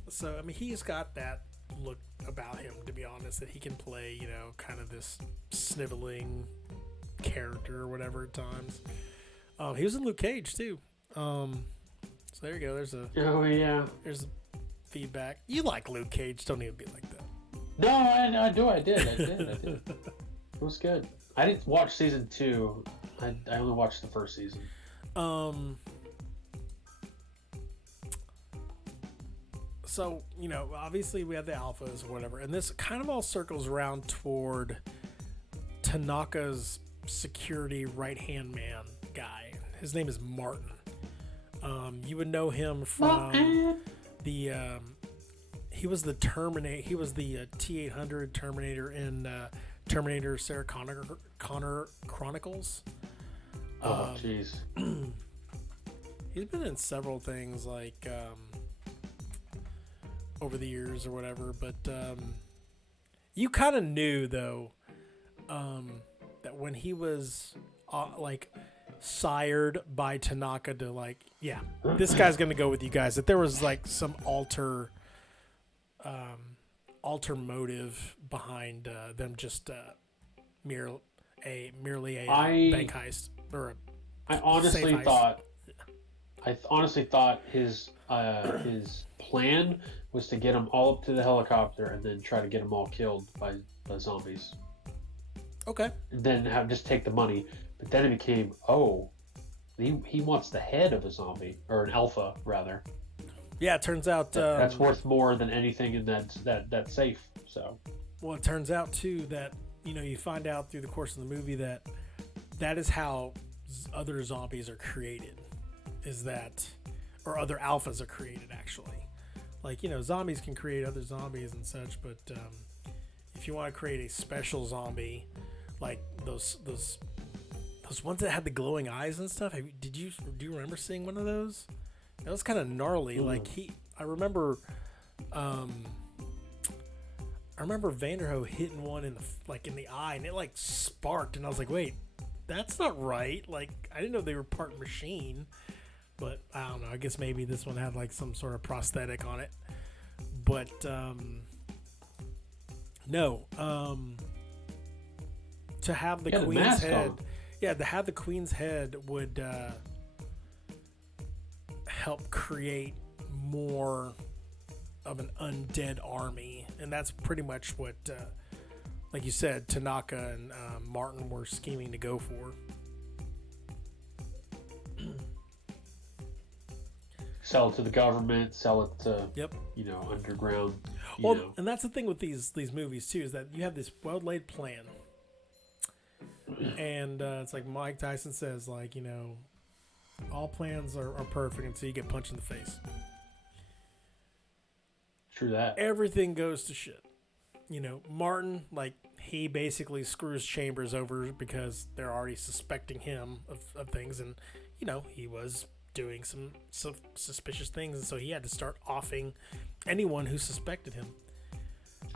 So I mean, he's got that look about him, to be honest, that he can play, you know, kind of this sniveling character or whatever at times. He was in Luke Cage too. So there you go. There's a feedback. You like Luke Cage? Don't even be like that. No, I did. It was good. I didn't watch season 2. I only watched the first season. So, you know, obviously we have the alphas or whatever, and this kind of all circles around toward Tanaka's security right-hand man guy. His name is Martin. You would know him from the... he was the Terminator. He was the T-800 Terminator in Terminator Sarah Connor Chronicles. Oh, jeez. He's been in several things, like over the years or whatever. But you kind of knew, though, that when he was like sired by Tanaka to, like, yeah, this guy's gonna go with you guys. That there was like some alter motive behind them just merely a bank heist or a I honestly thought his plan was to get them all up to the helicopter and then try to get them all killed by the zombies. Okay. And then just take the money. But then it became, he wants the head of a zombie, or an alpha rather. Yeah, it turns out that's worth more than anything in that safe. So, well, it turns out too that, you know, you find out through the course of the movie that is how other zombies are created. Or other alphas are created, actually. Like, you know, zombies can create other zombies and such, but if you want to create a special zombie, like those ones that had the glowing eyes and stuff, do you remember seeing one of those? That was kind of gnarly. Ooh. Like, I remember Vanderho hitting one in the eye, and it like sparked, and I was like, wait, that's not right. Like, I didn't know they were part machine, but I don't know. I guess maybe this one had like some sort of prosthetic on it. But no, to have the queen's head, to have the queen's head would help create more of an undead army, and that's pretty much what, like you said, Tanaka and Martin were scheming to go for. Sell it to the government, sell it to underground. And that's the thing with these movies too, is that you have this well laid plan, and it's like Mike Tyson says, like, all plans are perfect until you get punched in the face. True that. Everything goes to shit. Martin, like, he basically screws Chambers over because they're already suspecting him of things, and he was doing some suspicious things, and so he had to start offing anyone who suspected him.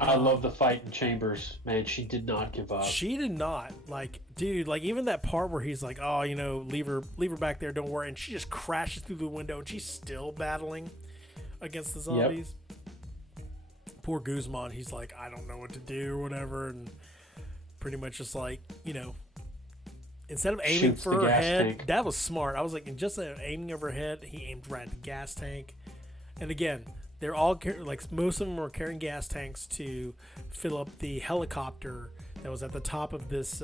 I love the fight in Chambers, man. She did not give up. She did not. Like, dude, like, even that part where he's like, oh, leave her back there, don't worry, and she just crashes through the window, and she's still battling against the zombies. Yep. Poor Guzman, he's like, I don't know what to do or whatever, and pretty much just like, instead of aiming for her head, tank. That was smart. I was like, instead of aiming over her head, he aimed right at the gas tank. And again, they're all like, most of them were carrying gas tanks to fill up the helicopter that was at the top of this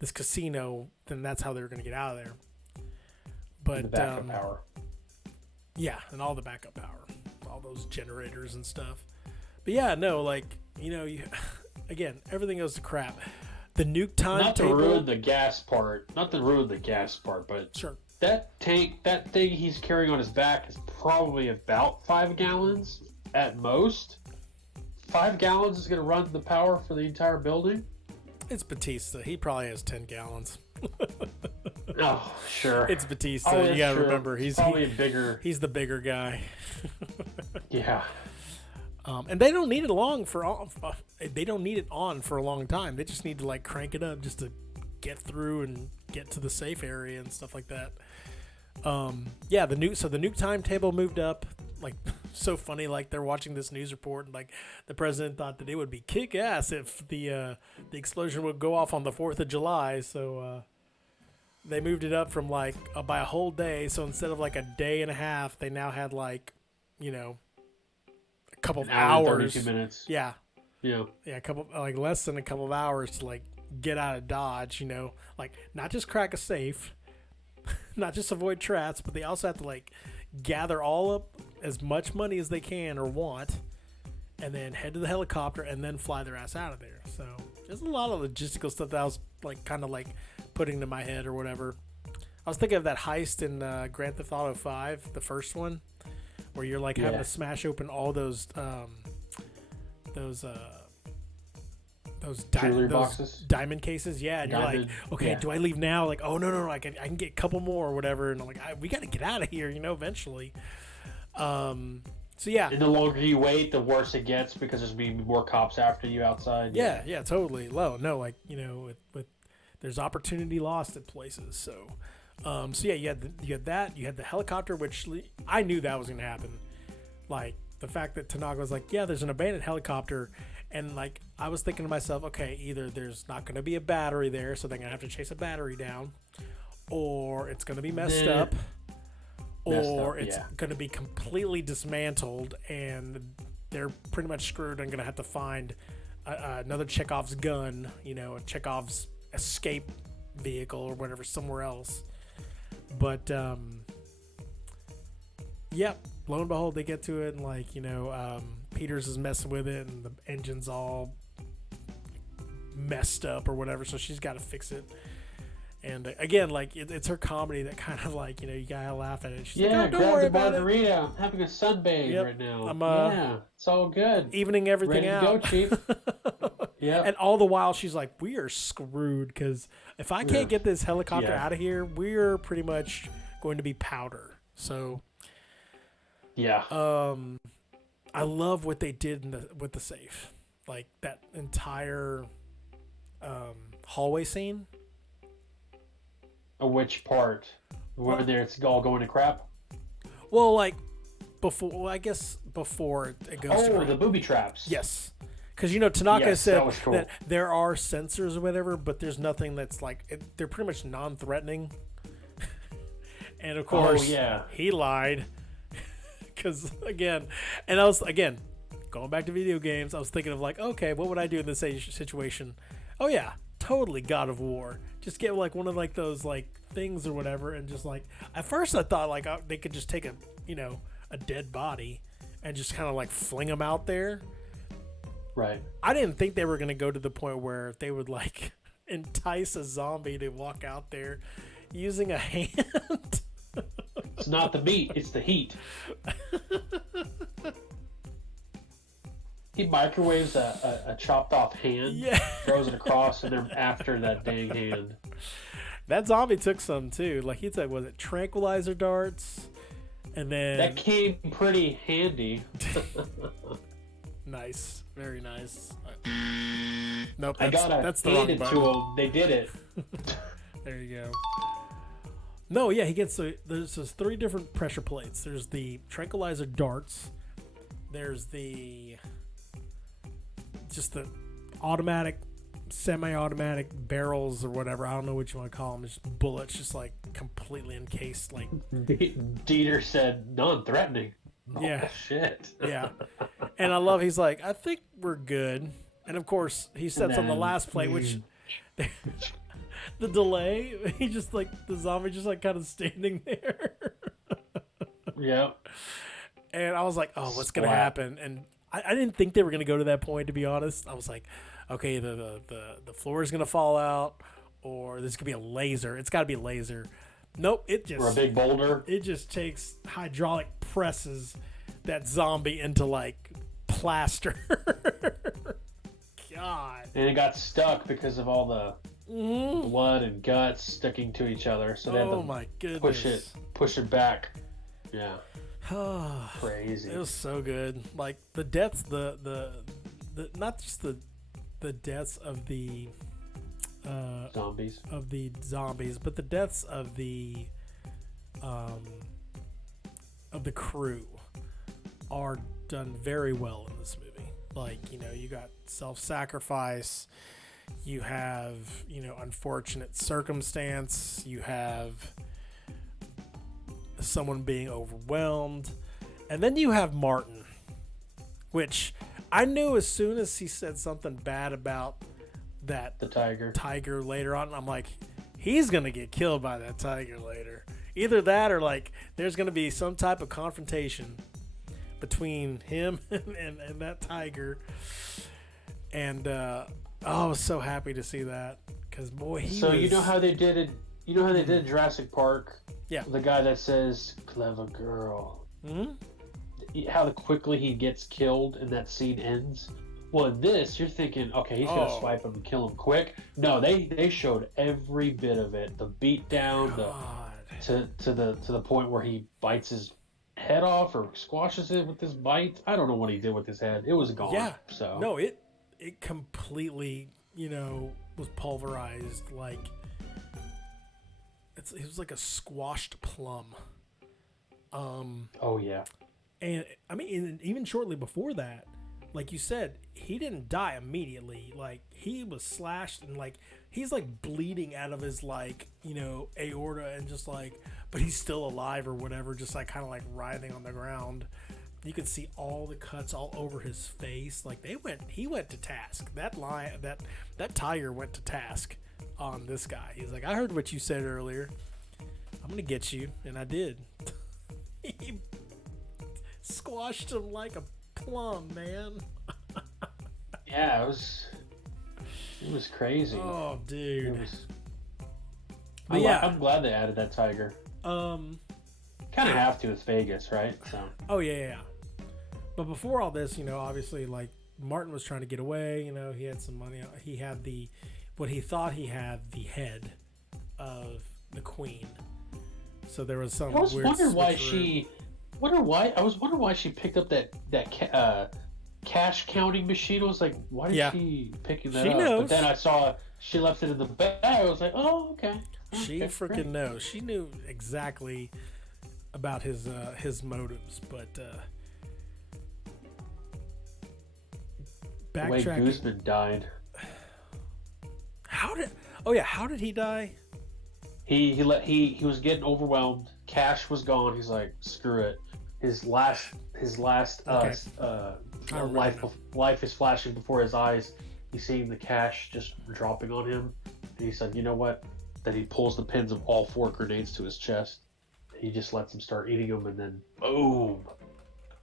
this casino. Then that's how they were going to get out of there. But the backup power. Yeah, and all the backup power, all those generators and stuff. But yeah, no, like, again, everything goes to crap. The nuke timetable. Not to ruin the gas part, but sure. That tank, that thing he's carrying on his back is probably about 5 gallons at most. 5 gallons is going to run the power for the entire building. It's Bautista. He probably has 10 gallons. Oh, sure. It's Bautista. You got to remember, he's probably bigger. He's the bigger guy. Yeah. And they don't need it they don't need it on for a long time. They just need to, like, crank it up just to get through and get to the safe area and stuff like that. The nuke timetable moved up. Like, so funny, like, they're watching this news report, and like, the president thought that it would be kick ass if the explosion would go off on the 4th of July. So they moved it up from like by a whole day. So instead of like a day and a half, they now had like, a couple of hours. 32 minutes. Yeah. Yeah. Yeah. Less than a couple of hours to like get out of Dodge, like, not just crack a safe, not just avoid traps, but they also have to like gather all up as much money as they can or want, and then head to the helicopter and then fly their ass out of there. So there's a lot of logistical stuff that I was like kind of like putting to my head or whatever. I was thinking of that heist in Grand Theft Auto 5, the first one, where you're like having to smash open all those boxes, diamond cases, and you're like, okay, do I leave now? Like, oh no, I can get a couple more or whatever, and I'm like, we got to get out of here, eventually. So yeah, and the longer you wait, the worse it gets because there's gonna be more cops after you outside. Yeah, totally. Like, with there's opportunity lost at places. So, you had that. You had the helicopter, which I knew that was gonna happen. Like, the fact that Tanaka was like, yeah, there's an abandoned helicopter. And like, I was thinking to myself, okay, either there's not going to be a battery there, so they're going to have to chase a battery down, or it's going to be messed up, or it's going to be completely dismantled, and they're pretty much screwed and going to have to find another Chekhov's gun, a Chekhov's escape vehicle or whatever somewhere else. But, lo and behold, they get to it, and like, Peters is messing with it, and the engine's all messed up or whatever, so she's got to fix it. And again, like, it's her comedy that kind of like, you gotta laugh at it. She's like, don't worry about it. I'm having a sunbathe right now. It's all good. Evening everything out. Ready to go, Chief. Yeah. And all the while, she's like, we are screwed, because if I can't get this helicopter out of here, we're pretty much going to be powder. So, I love what they did with the safe, like that entire hallway scene. Which part? Whether it's all going to crap. Well, like before, I guess before it goes. Oh, the booby traps. Yes, because Tanaka said that was cool. that there are sensors or whatever, but there's nothing that's like they're pretty much non-threatening. And of course, he lied. Because again, and I was going back to video games. I was thinking of like, okay, what would I do in this situation? Oh yeah, totally God of War. Just get like one of like those like things or whatever, and just like at first I thought like they could just take a dead body and just kind of like fling them out there. Right. I didn't think they were gonna go to the point where they would like entice a zombie to walk out there using a hand. It's not the meat, it's the heat. He microwaves a chopped off hand, throws it across, and they're after that dang hand. That zombie took some too. Like he took, was it tranquilizer darts? And then that came pretty handy. Nice, very nice. Nope, that's the wrong button. To them. They did it. There you go. No, yeah, he gets there's 3 different pressure plates. There's the tranquilizer darts. There's the automatic, semi-automatic barrels or whatever. I don't know what you want to call them. Just bullets, just like completely encased. Like Dieter said, non-threatening. Yeah. Oh, shit. Yeah. And I love. He's like, I think we're good. And of course, he sets on the last plate, which. The delay, he just like the zombie just like kind of standing there. Yeah. And I was like, oh, what's gonna happen? And I didn't think they were gonna go to that point, to be honest. I was like, okay, the floor is gonna fall out, or this could be a laser. It's gotta be a laser. Nope, or a big boulder. It just takes hydraulic presses that zombie into like plaster. God. And it got stuck because of all the blood and guts sticking to each other, so they had to my goodness. push it back. Yeah. Crazy. It was so good. Like the deaths, the not just the deaths of the zombies, but the deaths of the crew are done very well in this movie. Like, you got self-sacrifice. You have, unfortunate circumstance. You have someone being overwhelmed. And then you have Martin, which I knew as soon as he said something bad about the tiger later on. I'm like, he's going to get killed by that tiger later. Either that or like there's going to be some type of confrontation between him and that tiger. And, I was so happy to see that because boy, you know how they did it. You know how they did Jurassic Park. Yeah. The guy that says "clever girl." Mm-hmm. How quickly he gets killed and that scene ends. Well, in this, you're thinking, okay, he's gonna swipe him and kill him quick. No, they showed every bit of it. The beat down, to the point where he bites his head off or squashes it with his bite. I don't know what he did with his head. It was gone. Yeah. So no, it completely, was pulverized. Like it was like a squashed plum. Oh yeah. And I mean, even shortly before that, like you said, he didn't die immediately. Like he was slashed and like he's like bleeding out of his like aorta and just like, but he's still alive or whatever. Just like kind of like writhing on the ground. You could see all the cuts all over his face. Like he went to task. That tiger went to task on this guy. He's like, I heard what you said earlier. I'm gonna get you, and I did. He squashed him like a plum, man. Yeah, it was crazy. Oh, dude. I'm glad they added that tiger. Kind of have to. It's Vegas, right? So. Oh yeah. But before all this, obviously, like Martin was trying to get away. He had some money. He had the head of the queen. So there was some. I was wondering why she picked up that cash counting machine. I was like, why did she pick that up? Knows. But then I saw she left it in the bag. I was like, oh, okay. She freaking knows. She knew exactly about his motives, but the way backtracking. Guzman died. How did he die? He was getting overwhelmed. Cash was gone. He's like, screw it. His last Okay. life is flashing before his eyes. He's seeing the cash just dropping on him, and he said, you know what? Then he pulls the pins of all 4 grenades to his chest. He just lets them start eating them, and then boom.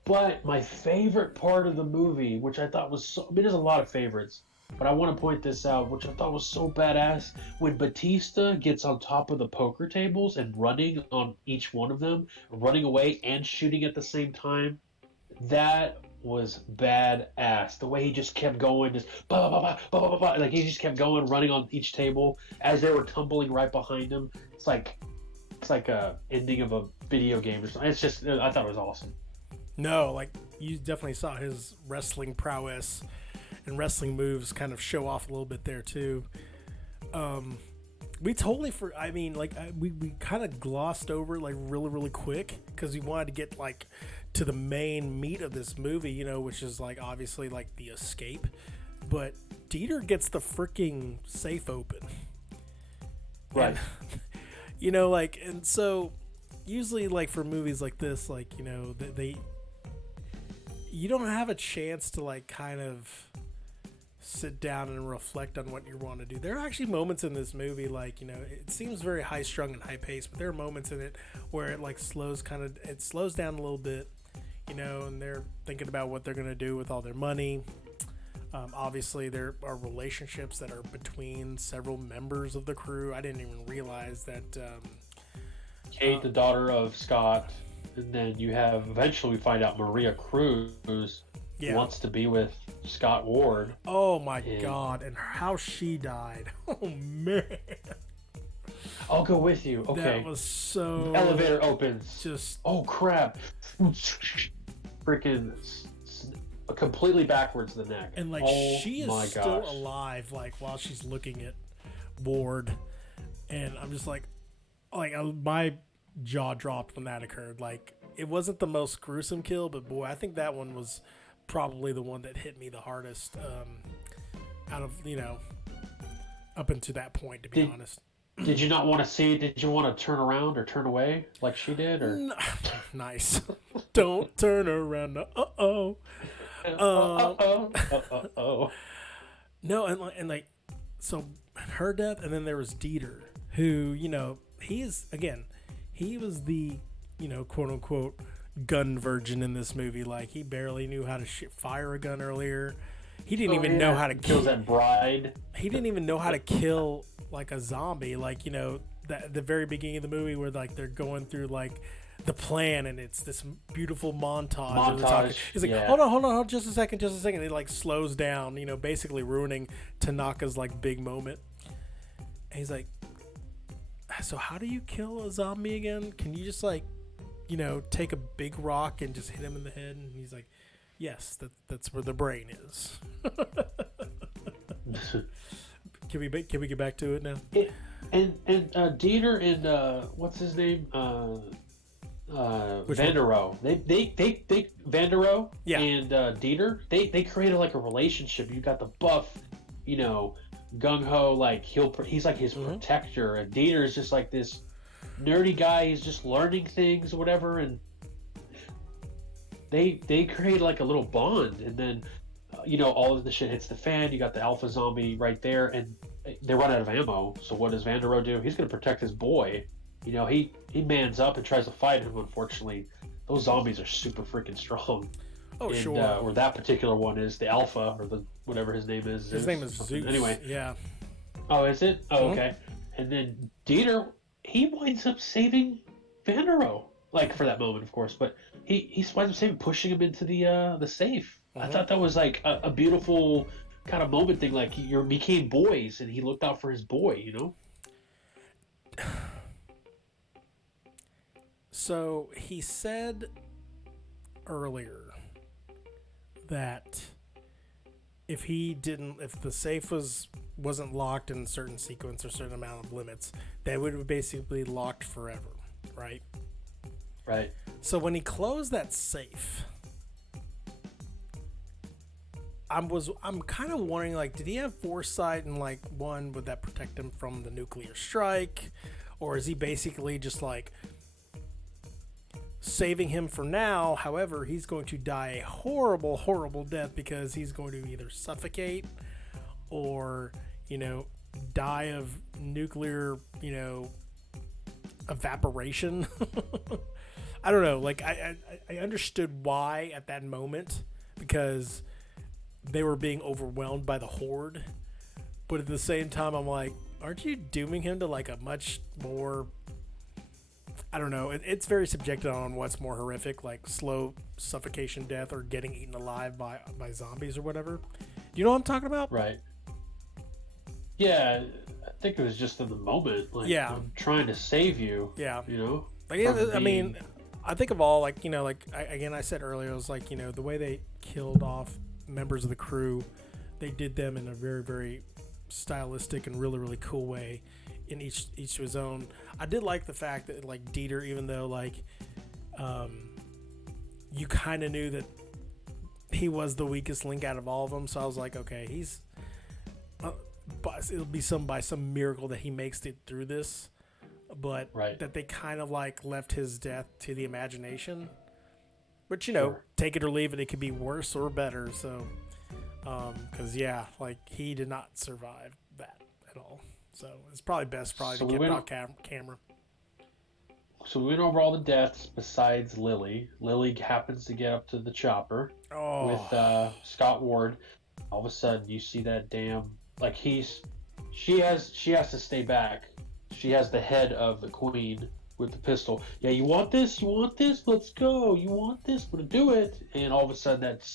But my favorite part of the movie, which I thought was there's a lot of favorites, but I want to point this out, which I thought was so badass, when Bautista gets on top of the poker tables and running on each one of them, running away and shooting at the same time. That was badass. The way he just kept going, just bah, bah, bah, bah, bah, bah, bah. Like he just kept going, running on each table as they were tumbling right behind him. It's like a ending of a video game or something. It's just, I thought it was awesome. No, like you definitely saw his wrestling prowess and wrestling moves kind of show off a little bit there too. We totally we kind of glossed over like really quick because we wanted to get like to the main meat of this movie, you know, which is like obviously like the escape. But Dieter gets the freaking safe open, right? And, you know, like, and so usually like for movies like this, like, you know, you don't have a chance to like kind of sit down and reflect on what you want to do. There are actually moments in this movie, like, you know, it seems very high strung and high paced, but there are moments in it where it like slows down a little bit, you know, and they're thinking about what they're going to do with all their money. Obviously there are relationships that are between several members of the crew. I didn't even realize that Kate, the daughter of Scott, and then you have, eventually we find out Maria Cruz wants to be with Scott Ward. Oh my God, and how she died. Oh man. I'll go with you. Okay. That was so... Elevator opens. Just... Oh crap. Freaking completely backwards the neck. And like she is still alive, like while she's looking at Ward. And I'm just like my jaw dropped when that occurred. Like, it wasn't the most gruesome kill, but boy, I think that one was probably the one that hit me the hardest out of, you know, up until that point, to be honest. Did you not want to see it? Did you want to turn around or turn away like she did? Or no. Nice. Don't turn around. Uh-oh. No, and like, so her death, and then there was Dieter, who, you know, he was the, you know, quote unquote gun virgin in this movie. Like, he barely knew how to fire a gun earlier. He didn't even know how to kill that bride. He didn't even know how to kill like a zombie. Like, you know, the very beginning of the movie where like they're going through like the plan, and it's this beautiful montage. He's like, hold on, just a second. It like slows down, you know, basically ruining Tanaka's like big moment. And he's like, so how do you kill a zombie again? Can you just like, you know, take a big rock and just hit him in the head? And he's like, yes, that's where the brain is. Can we get back to it now? And Dieter and what's his name? Vandero. They Vandero and Dieter. They created like a relationship. You got the buff, you know, gung ho, like he's like his protector, and Dieter is just like this nerdy guy. He's just learning things or whatever, and they create like a little bond, and then you know, all of the shit hits the fan. You got the alpha zombie right there, and they run out of ammo. So what does Vandero do? He's going to protect his boy. You know, he mans up and tries to fight him. Unfortunately, those zombies are super freaking strong. Oh, and, sure. Or that particular one is the alpha, or the whatever his name is. His name is Zeus. Anyway. Yeah. Oh, is it? Oh, okay. And then Dieter, he winds up saving Vandero. Like, for that moment, of course, but he winds up saving, pushing him into the safe. I thought that was like a beautiful kind of moment thing. Like, you became boys, and he looked out for his boy, you know? So he said earlier that if the safe wasn't locked in a certain sequence or certain amount of limits, that would have basically locked forever, right? Right. So when he closed that safe, I'm kind of wondering, like, did he have foresight and, like, one, would that protect him from the nuclear strike? Or is he basically just, like, saving him for now? However, he's going to die a horrible, horrible death because he's going to either suffocate or, die of nuclear, evaporation. I don't know. Like, I understood why at that moment, because they were being overwhelmed by the horde, but at the same time I'm like, aren't you dooming him to like a much more, I don't know, it's very subjective on what's more horrific, like slow suffocation death or getting eaten alive by zombies or whatever. You know what I'm talking about? Right. Yeah, I think it was just in the moment, like, yeah, I'm trying to save you. Yeah. Like, I mean, I think of all, like, I said earlier, it was like, the way they killed off members of the crew, they did them in a very, very stylistic and really, really cool way, in each to his own. I did like the fact that, like, Dieter, even though, like, you kind of knew that he was the weakest link out of all of them, so I was like, okay, he's it'll be by some miracle that he makes it through this, but right. that they kind of like left his death to the imagination. But, Sure. Take it or leave it. It could be worse or better. So, because, like, he did not survive that at all. So, it's probably best to get off camera. So, we went over all the deaths besides Lily. Lily happens to get up to the chopper with Scott Ward. All of a sudden, you see that damn, like, she has to stay back. She has the head of the queen with the pistol. Yeah, you want this? Let's go. You want this? We're gonna do it. And all of a sudden, that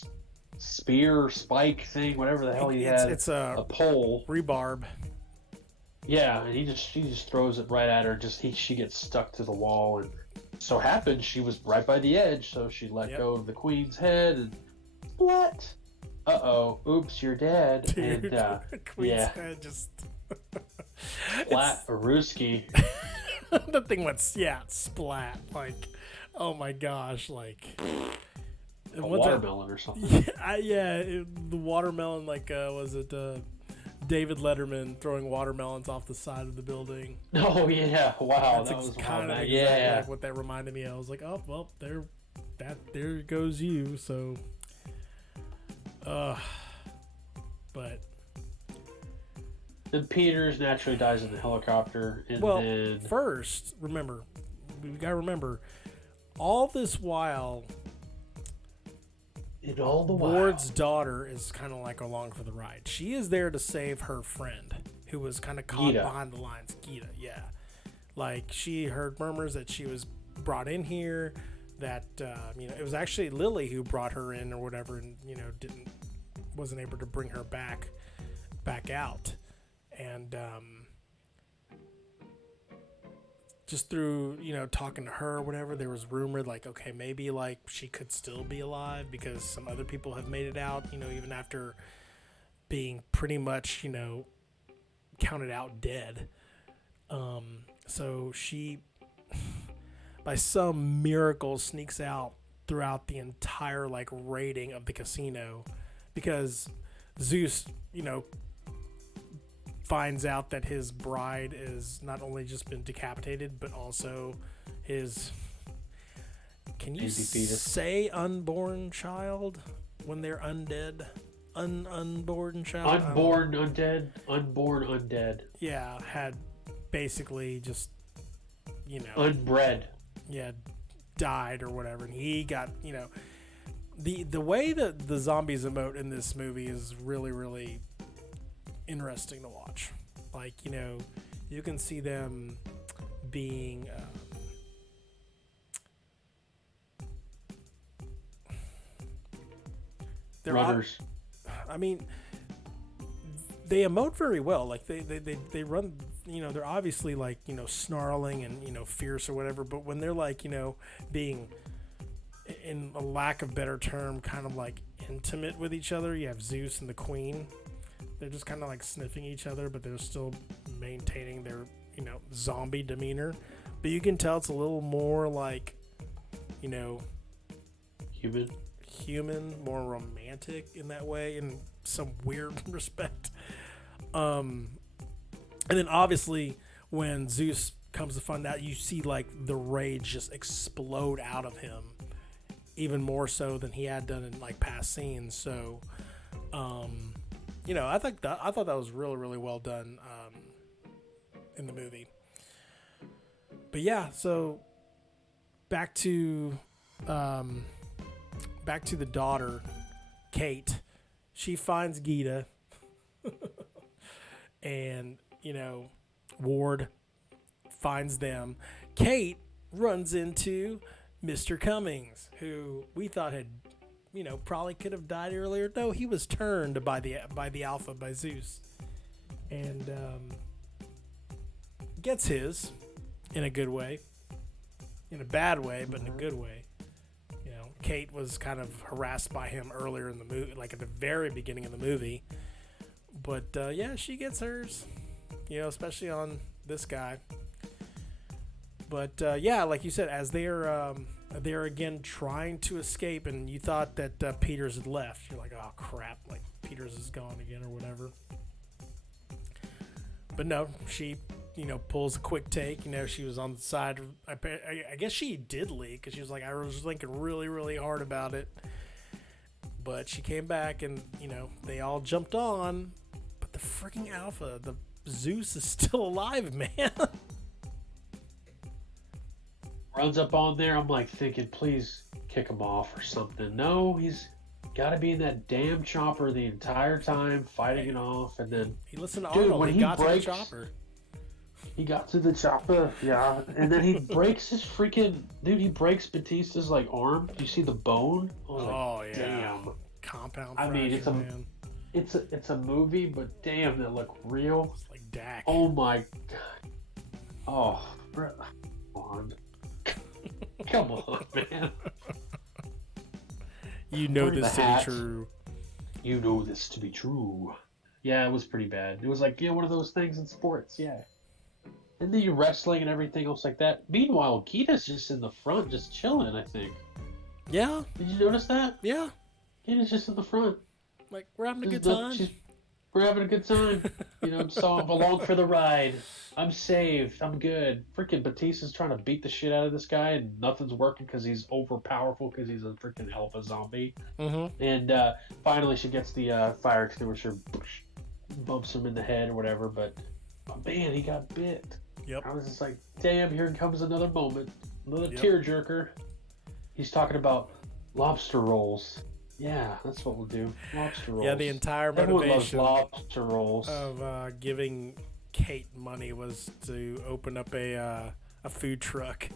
spear, spike thing, whatever the hell he had, it's a pole, rebarb. Yeah, and she just throws it right at her. She gets stuck to the wall, and so happened she was right by the edge, so she let go of the queen's head, and what? Uh-oh, oops, you're dead. Dude, and queen's head just splat a Ruski. The thing went, splat. Like, oh my gosh, like a watermelon or something. The watermelon, like, was it David Letterman throwing watermelons off the side of the building? Oh yeah, wow, that's that was kind of exactly like what that reminded me of. I was like, oh well, there goes you. So, but. Then Peters naturally dies in the helicopter. And then first, we gotta remember, all this while, Ward's daughter is kind of like along for the ride. She is there to save her friend, who was kind of caught behind the lines. Gita, yeah. Like, she heard murmurs that she was brought in here, that, it was actually Lily who brought her in or whatever, and, wasn't able to bring her back out. And just through, talking to her or whatever, there was rumored, like, okay, maybe, like, she could still be alive because some other people have made it out, even after being pretty much, counted out dead. So she, by some miracle, sneaks out throughout the entire, like, raiding of the casino, because Zeus, finds out that his bride is not only just been decapitated, but also his, can you say unborn child when they're undead? Unborn child? Unborn undead. Yeah, had basically just, unbred. Yeah, died or whatever. And he got, the way that the zombies emote in this movie is really, really interesting to watch. Like, you can see them being they're runners. They emote very well. Like, they run, they're obviously, like, snarling and fierce or whatever, but when they're, like, being, in a lack of better term, kind of like intimate with each other. You have Zeus and the Queen. They're just kind of like sniffing each other, but they're still maintaining their, zombie demeanor. But you can tell it's a little more like, human, more romantic in that way, in some weird respect. And then obviously when Zeus comes to find out, you see like the rage just explode out of him, even more so than he had done in like past scenes. So, I thought that was really, really well done in the movie. But yeah, so back to the daughter, Kate. She finds Gita, and Ward finds them. Kate runs into Mr. Cummings, who we thought had, probably could have died earlier. No, he was turned by the Alpha, by Zeus, and gets his in a good way, in a bad way, but in a good way. Kate was kind of harassed by him earlier in the movie, like at the very beginning of the movie. But she gets hers, especially on this guy. But like you said, as they're again trying to escape, and you thought that Peters had left. You're like, oh crap, like Peters is gone again or whatever. But no, she pulls a quick take. She was on the side. I guess she did leave because she was like, I was thinking really, really hard about it. But she came back and, they all jumped on. But the freaking Alpha, the Zeus, is still alive, man. Runs up on there. I'm like thinking, please kick him off or something. No, he's got to be in that damn chopper the entire time, fighting it off. And then he listened to Arnold when he got to the chopper. He got to the chopper, yeah, and then he breaks his freaking dude. He breaks Batista's like arm. Do you see the bone? Yeah, damn. Compound. I mean, it's a movie, but damn, that look real. It's like Dak. Oh my god. Oh, bro. Come on, man. You know this to be true. You know this to be true. Yeah, it was pretty bad. It was like one of those things in sports. Yeah. And then you're wrestling and everything else like that. Meanwhile, Gita's just in the front, just chilling, I think. Yeah. Did you notice that? Yeah. Gita's just in the front. Like, we're having a good time. We're having a good time. So I'm along for the ride. I'm saved. I'm good. Freaking Batista's trying to beat the shit out of this guy, and nothing's working because he's overpowerful because he's a freaking alpha zombie. Mm-hmm. And finally she gets the fire extinguisher, bumps him in the head or whatever, but man, he got bit. Yep. I was just like, damn, here comes another moment. Another tearjerker. He's talking about lobster rolls. Yeah, that's what we'll do. Lobster rolls. Yeah, the entire Everyone motivation loves lobster rolls. of giving Kate money was to open up a food truck.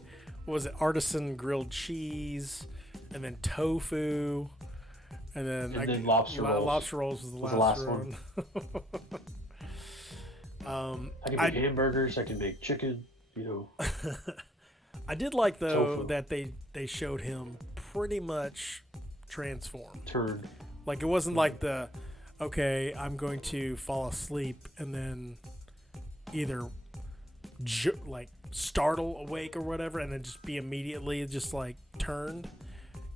What was it? Artisan grilled cheese, and then tofu, and then lobster rolls. Lobster rolls was the last one. I can make hamburgers. I can make chicken. I did like though Tofu. that they showed him pretty much transformed. Turned. Like it wasn't like okay, I'm going to fall asleep and then either startle awake or whatever, and then just be immediately just like turned.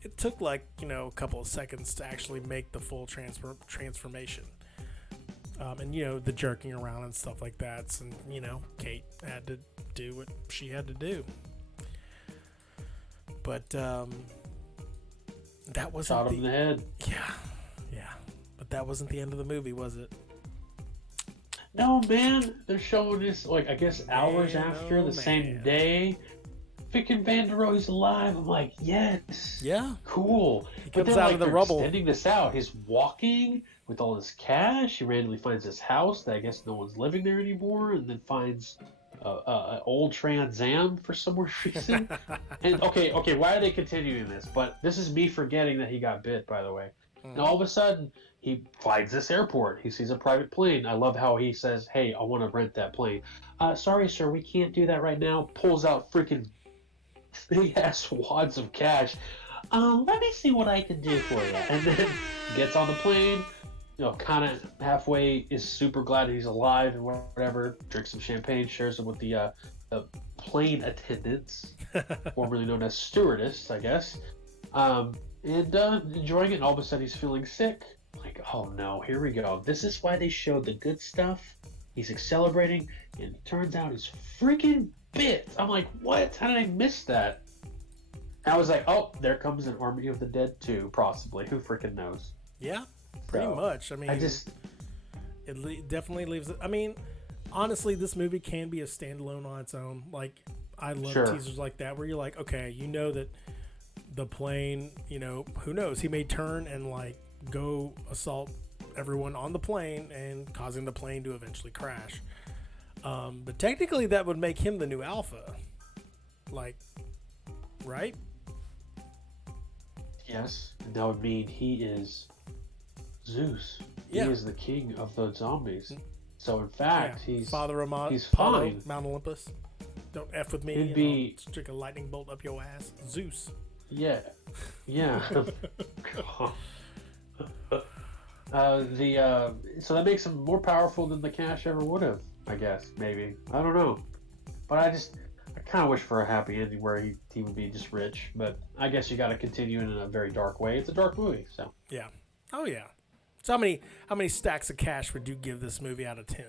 It took like a couple of seconds to actually make the full transformation. And the jerking around and stuff like that, and Kate had to do what she had to do. But that wasn't shot him in the head. Yeah. But that wasn't the end of the movie, was it? No, man. They're showing this I guess hours after the same day. Freaking Van der Rohe's alive. I'm like, yes. Yeah. Cool. He comes out of the rubble. Extending this out. He's walking with all his cash. He randomly finds his house that I guess no one's living there anymore, and then finds an old Trans Am for some reason. And okay, why are they continuing this? But this is me forgetting that he got bit, by the way. And all of a sudden, he finds this airport. He sees a private plane. I love how he says, hey, I want to rent that plane. Sorry, sir, we can't do that right now. Pulls out freaking big-ass wads of cash. let me see what I can do for you. And then gets on the plane, kind of halfway is super glad he's alive and whatever, drinks some champagne, shares it with the plane attendants, formerly known as stewardess, I guess, and enjoying it. And all of a sudden he's feeling sick. Like, oh no, here we go. This is why they showed the good stuff. He's celebrating, and it turns out he's freaking bit. I'm like, what? How did I miss that? I was like, oh, there comes an Army of the Dead 2, possibly. Who freaking knows? Yeah, pretty much. I mean, definitely leaves it. I mean, honestly, this movie can be a standalone on its own. Like, I love teasers like that where you're like, okay, you know that the plane, who knows? He may turn and, like, go assault everyone on the plane and causing the plane to eventually crash. But technically, that would make him the new Alpha. Like, right? Yes, and that would mean he is Zeus. He is the king of the zombies. So in fact, he's he's fine. Mount Olympus. Don't F with me. It'd be stick a lightning bolt up your ass. Zeus. Yeah. So that makes him more powerful than the Cash ever would have, I guess, maybe. I don't know. But I kind of wish for a happy ending where he would be just rich. But I guess you got to continue in a very dark way. It's a dark movie, so. Yeah. Oh, yeah. So how many stacks of cash would you give this movie out of 10?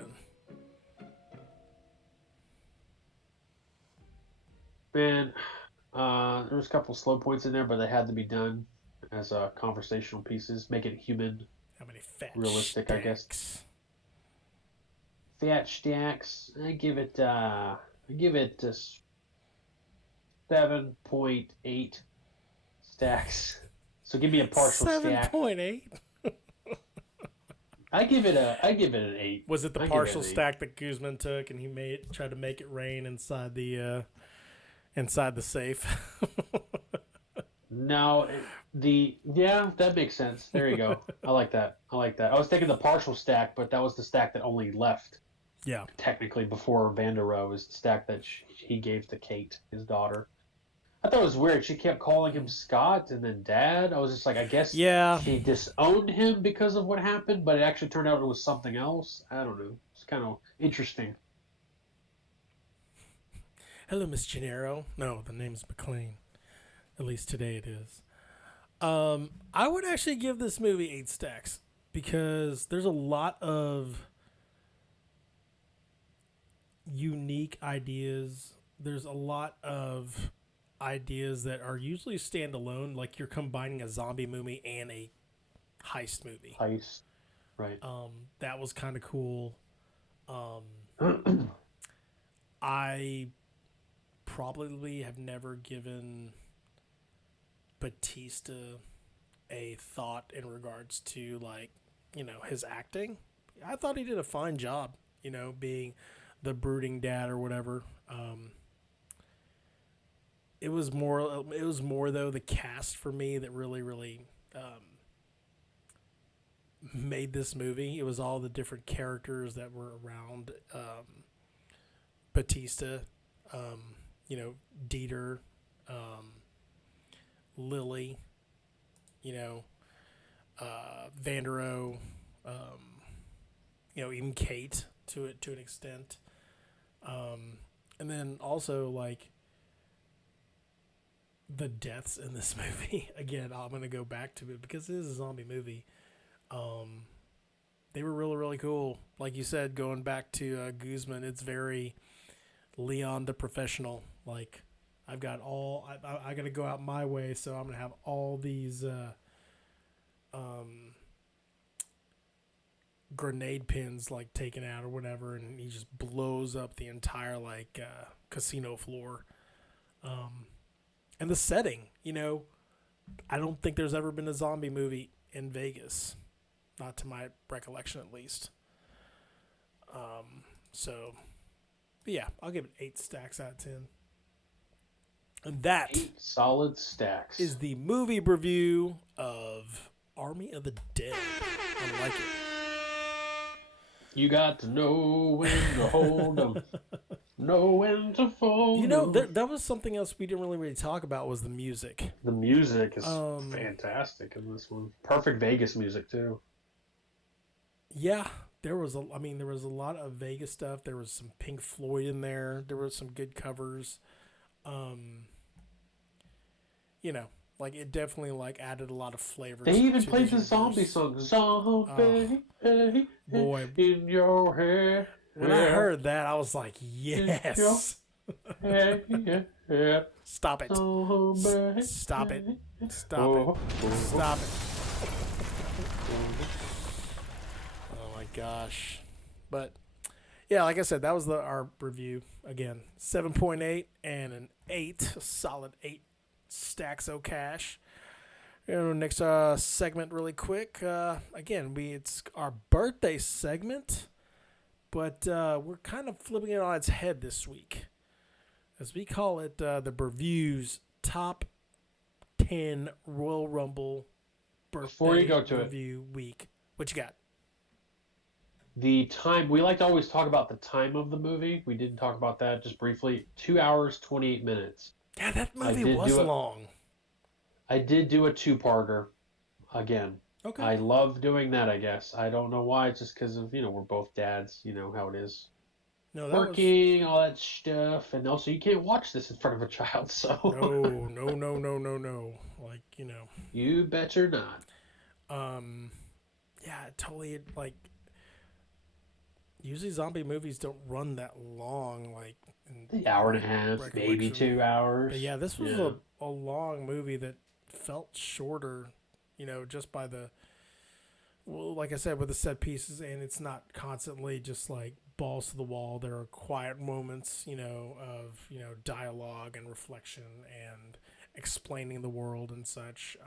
Man, there was a couple slow points in there, but they had to be done as conversational pieces. Make it human. How many fat realistic, stacks? I guess. Fat stacks. I give it 7.8 stacks. So give me a partial 7.8. I give it an 8. Was it the partial stack that Guzman took and he tried to make it rain inside the safe? No, that makes sense. There you go. I like that. I was thinking the partial stack, but that was the stack that only left. Yeah. Technically, before Vanderow is the stack that he gave to Kate, his daughter. I thought it was weird. She kept calling him Scott and then Dad. I was just like, I guess she disowned him because of what happened, but it actually turned out it was something else. I don't know. It's kind of interesting. Hello, Miss Gennaro. No, the name's McLean. At least today it is. I would actually give this movie 8 stacks because there's a lot of unique ideas. There's a lot of ideas that are usually standalone, like you're combining a zombie movie and a heist movie. Right. That was kind of cool. I probably have never given Bautista a thought in regards to, like, his acting. I thought he did a fine job, being the brooding dad or whatever. It was more though the cast for me that really made this movie. It was all the different characters that were around Bautista, Dieter, Lily, Vanderow, even Kate to an extent. And then also, like, the deaths in this movie. Again, I'm going to go back to it because it is a zombie movie. They were really, really cool. Like you said, going back to Guzman, it's very Leon the Professional. Like, I've got I got to go out my way, so I'm going to have all these grenade pins, like, taken out or whatever, and he just blows up the entire, like, casino floor. And the setting, I don't think there's ever been a zombie movie in Vegas. Not to my recollection, at least. Yeah, I'll give it 8 stacks out of 10. And that 8 solid stacks is the movie review of Army of the Dead. I like it. You got to know when to hold 'em, know when to fold 'em. You know, that was something else we didn't really talk about was the music. The music is fantastic in this one. Perfect Vegas music too. Yeah, there was a lot of Vegas stuff. There was some Pink Floyd in there. There were some good covers. You know, like it definitely like added a lot of flavor. They even played the zombie song, "Zombie boy, in your head." When I heard that, I was like, yes. Stop it. Stop it. Stop it. Stop it. Oh my gosh. But yeah, like I said, that was our review. Again, 7.8 and an 8, a solid 8 stacks of cash. Next segment really quick. Again, it's our birthday segment. But we're kind of flipping it on its head this week. As we call it the Broview's Top 10 Royal Rumble Birthday Review Week. What you got? The time, we like to always talk about the time of the movie. We didn't talk about that just briefly. 2 hours, 28 minutes. Yeah, that movie was long. I did do a two-parter again. Okay. I love doing that, I guess. I don't know why. It's just because of, we're both dads. You know how it is. No, working, all that stuff. And also, you can't watch this in front of a child, so. No. Like, You betcha not. Yeah, totally, like, usually zombie movies don't run that long, like. An hour and a half, maybe 2 hours. But yeah, this was a long movie that felt shorter. Just by like I said, with the set pieces, and it's not constantly just like balls to the wall. There are quiet moments, of, dialogue and reflection and explaining the world and such.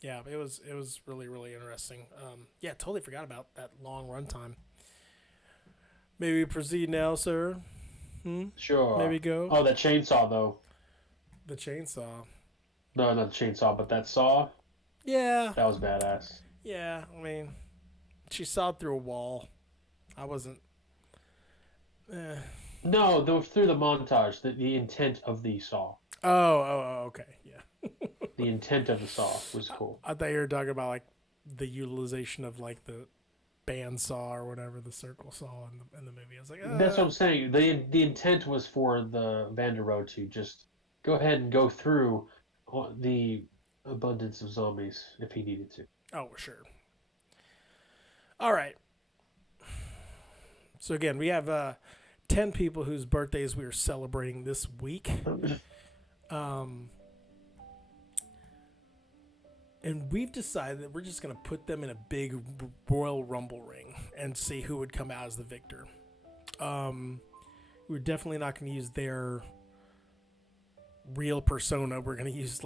Yeah, it was really, really interesting. Yeah, totally forgot about that long runtime. Maybe we proceed now, sir. Sure. Maybe go. Oh, that chainsaw, though. The chainsaw. No, not the chainsaw, but that saw. Yeah. That was badass. Yeah, I mean, she sawed through a wall. I wasn't. No, through the montage, the intent of the saw. Oh, okay, yeah. The intent of the saw was cool. I thought you were talking about like the utilization of like the band saw or whatever, the circle saw in the movie. I was like, That's what I'm saying. The intent was for the Van der Rohe to just go ahead and go through the abundance of zombies if he needed to. Oh, sure. All right. So again, we have 10 people whose birthdays we are celebrating this week. And we've decided that we're just going to put them in a big Royal Rumble ring and see who would come out as the victor. We're definitely not going to use their real persona. We're going to use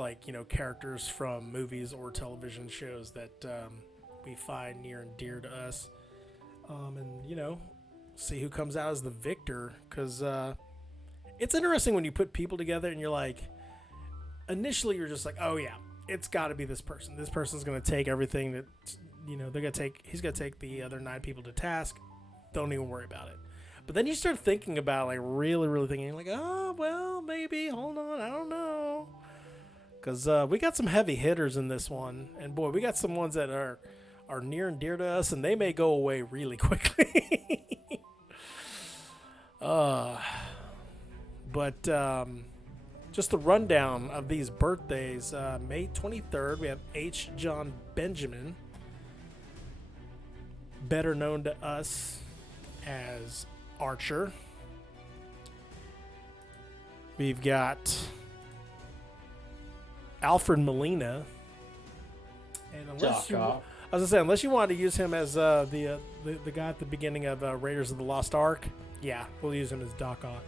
characters from movies or television shows that we find near and dear to us. And, see who comes out as the victor. Because it's interesting when you put people together and you're like, initially you're just like, oh yeah, it's got to be this person. This person's going to take everything that, he's going to take the other 9 people to task. Don't even worry about it. But then you start thinking about, like, really, really thinking, like, oh, well, maybe, hold on, I don't know. Because we got some heavy hitters in this one. And, boy, we got some ones that are near and dear to us, and they may go away really quickly. But just the rundown of these birthdays. May 23rd, we have H. John Benjamin, better known to us as Archer. We've got Alfred Molina, and unless you wanted to use him as the guy at the beginning of Raiders of the Lost Ark, yeah, we'll use him as Doc Ock.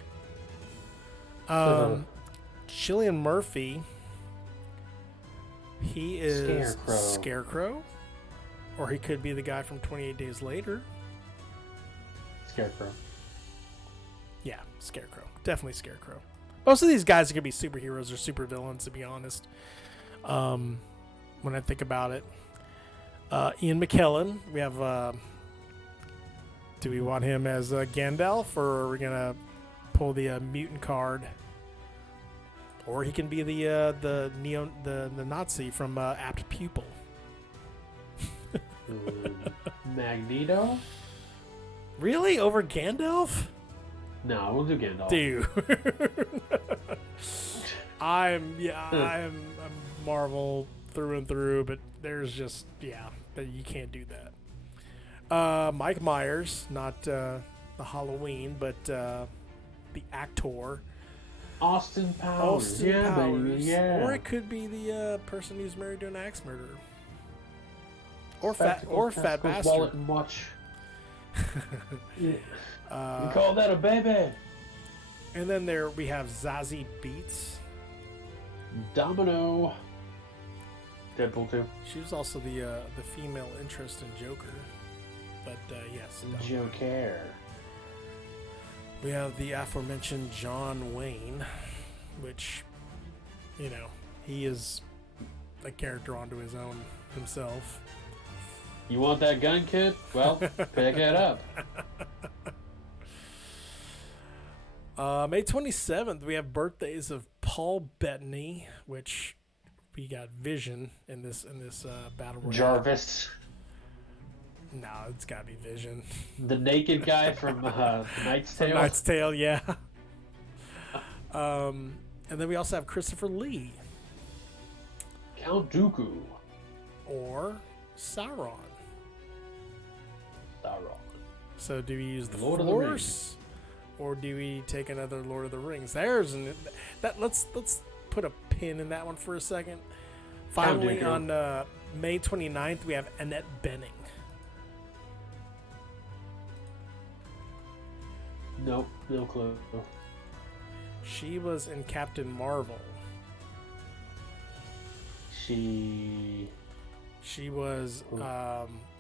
Cillian Murphy, he is Scarecrow, or he could be the guy from 28 Days Later. Scarecrow. Yeah, Scarecrow. Definitely Scarecrow. Most of these guys are going to be superheroes or supervillains, to be honest. When I think about it. Ian McKellen. We have Do we want him as Gandalf, or are we gonna pull the mutant card? Or he can be the Nazi from Apt Pupil. Magneto? Really? Over Gandalf? No, we'll do Gandalf. Dude. I'm Marvel through and through, but there's just, you can't do that. Mike Myers, not the Halloween, but the actor. Austin Powers. Baby, yeah. Or it could be the person who's married to an axe murderer. Or fat bastard. Wallet and watch. You call that a baby? And then there we have Zazie Beetz. Domino. Deadpool 2. She was also the female interest in Joker. But yes. Joker. We have the aforementioned John Wayne, which, he is a character onto his own himself. You want that gun, kid? Well, pick it up. May 27th, we have birthdays of Paul Bettany, which we got Vision in this battle royale. Jarvis. No, it's got to be Vision. The naked guy from Knight's Tale. Knight's Tale, yeah. And then we also have Christopher Lee. Count Dooku. Or Sauron. Sauron. So do we use the Lord Force, or do we take another Lord of the Rings? Let's put a pin in that one for a second. Finally, on May 29th, we have Annette Bening. Nope, no clue. She was in Captain Marvel. She was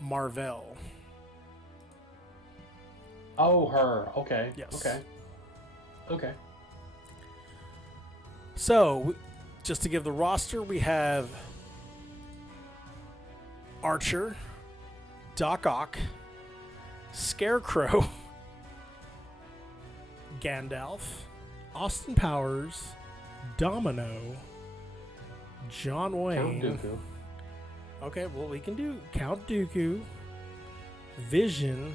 Marvel. Oh, her. Okay. Yes. Okay. So, just to give the roster, we have Archer, Doc Ock, Scarecrow, Gandalf, Austin Powers, Domino, John Wayne. Count Dooku. Okay, well, we can do Count Dooku, Vision,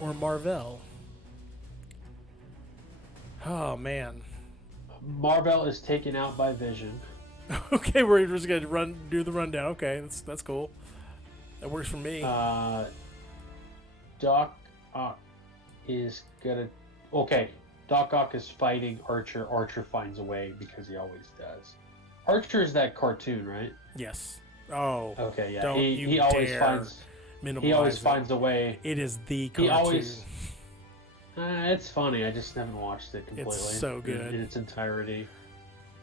or Marvel. Oh, man. Marvel is taken out by Vision. Okay, we're just going to do the rundown. Okay, that's cool. That works for me. Doc Ock is going to... Okay, Doc Ock is fighting Archer. Archer finds a way because he always does. Archer is that cartoon, right? Yes. Oh. Okay, yeah. Don't He always finds... He always finds a way. It is the cartoon. He always... it's funny. I just haven't watched it completely. It's so good in its entirety.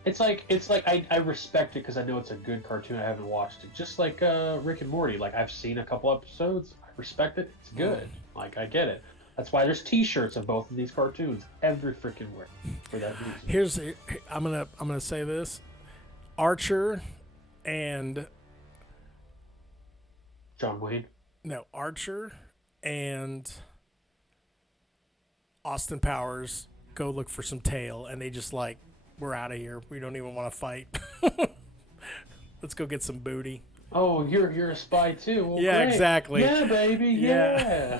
It's like I respect it because I know it's a good cartoon. I haven't watched it. Just like Rick and Morty. Like I've seen a couple episodes. I respect it. It's good. Like I get it. That's why there's T-shirts of both of these cartoons every freaking week for that reason. I'm gonna say this: Archer and John Wayne. No, Archer and Austin Powers go look for some tail, and they just like, we're out of here. We don't even want to fight. Let's go get some booty. Oh, you're a spy too. Well, yeah, great. Exactly. Yeah, baby. Yeah.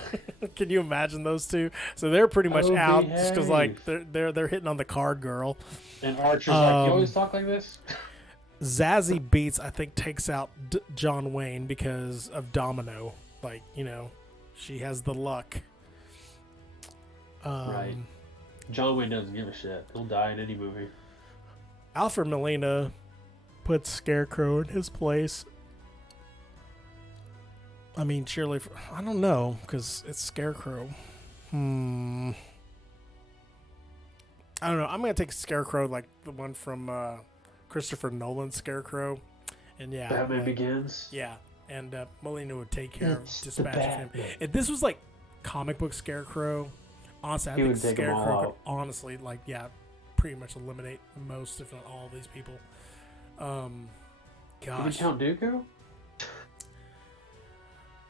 Can you imagine those two? So they're pretty much out just because like they're hitting on the card girl. And Archer's like, you always talk like this. Zazie Beetz, I think, takes out John Wayne because of Domino. Like, she has the luck. Right. John Wayne doesn't give a shit. He'll die in any movie. Alfred Molina puts Scarecrow in his place. I mean, surely, I don't know, because it's Scarecrow. I don't know. I'm going to take Scarecrow, like the one from Christopher Nolan's Scarecrow. And yeah. Batman Begins? Yeah. And Molina would take care of dispatching him. If this was like comic book Scarecrow, honestly, I think Scarecrow could honestly, like, pretty much eliminate most, if not all, of these people. Gosh. Even Count Dooku?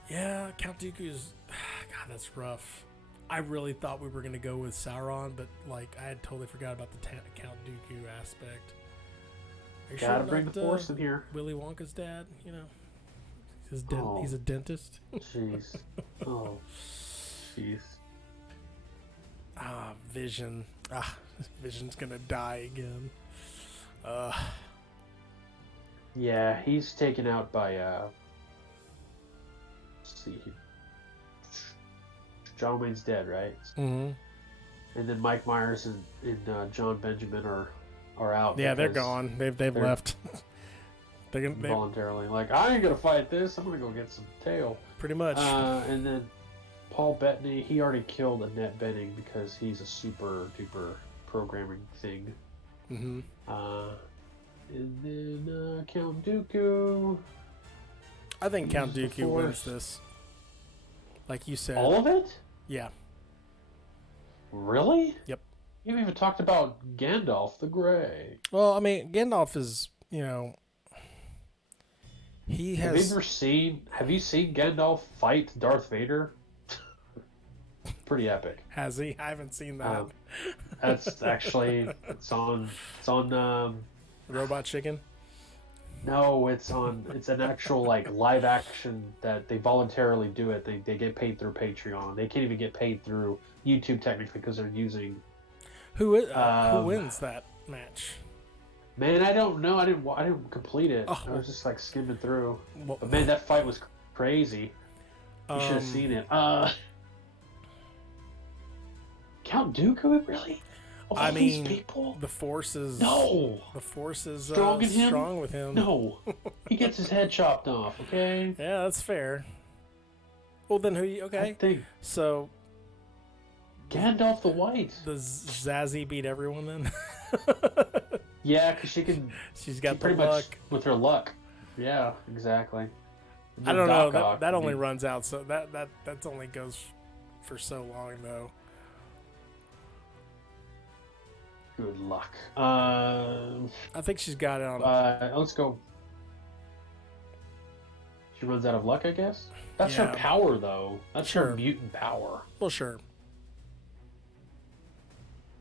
Yeah, Count Dooku's... God, That's rough. I really thought we were going to go with Sauron, but like I had totally forgot about the Count Dooku aspect. Are you Gotta sure bring the Force in here. Willy Wonka's dad, you know? He's a dentist. Jeez. Oh. Jeez. Vision. Vision's gonna die again. Yeah, he's taken out by let's see. John Wayne's dead, right? Mm-hmm. And then Mike Myers and John Benjamin are out. Yeah, they're gone. They've left. They voluntarily. Like, I ain't gonna fight this. I'm gonna go get some tail. Pretty much. And then Paul Bettany, he already killed Annette Bening because he's a super duper programming thing. Mm-hmm. And then Count Dooku. I think Count Dooku wins this. Like you said. All of it? Yeah. Really? Yep. You haven't even talked about Gandalf the Grey. Well, I mean, Gandalf is, he has... Have you seen Gandalf fight Darth Vader? Pretty epic. Has he? I haven't seen that. That's actually, it's on Robot Chicken? No, it's an actual like live action that they voluntarily do it. They get paid through Patreon. They can't even get paid through YouTube technically because they're using. Who wins that match? Man, I don't know. I didn't complete it. I was just like skimming through. But man, that fight was crazy. You should have seen it. Count Dooku, really? I mean, these people? The Force is strong with him. No, he gets his head chopped off. Okay. Yeah, that's fair. Well, then so Gandalf the White. Does Zazie beat everyone then? Yeah, because she's got pretty luck. much With her luck. Yeah, exactly. I don't know. That only runs out, so that only goes for so long though. Good luck. I think she's got it on. Let's go. She runs out of luck, I guess. That's her power, though. That's her mutant power. Well, sure.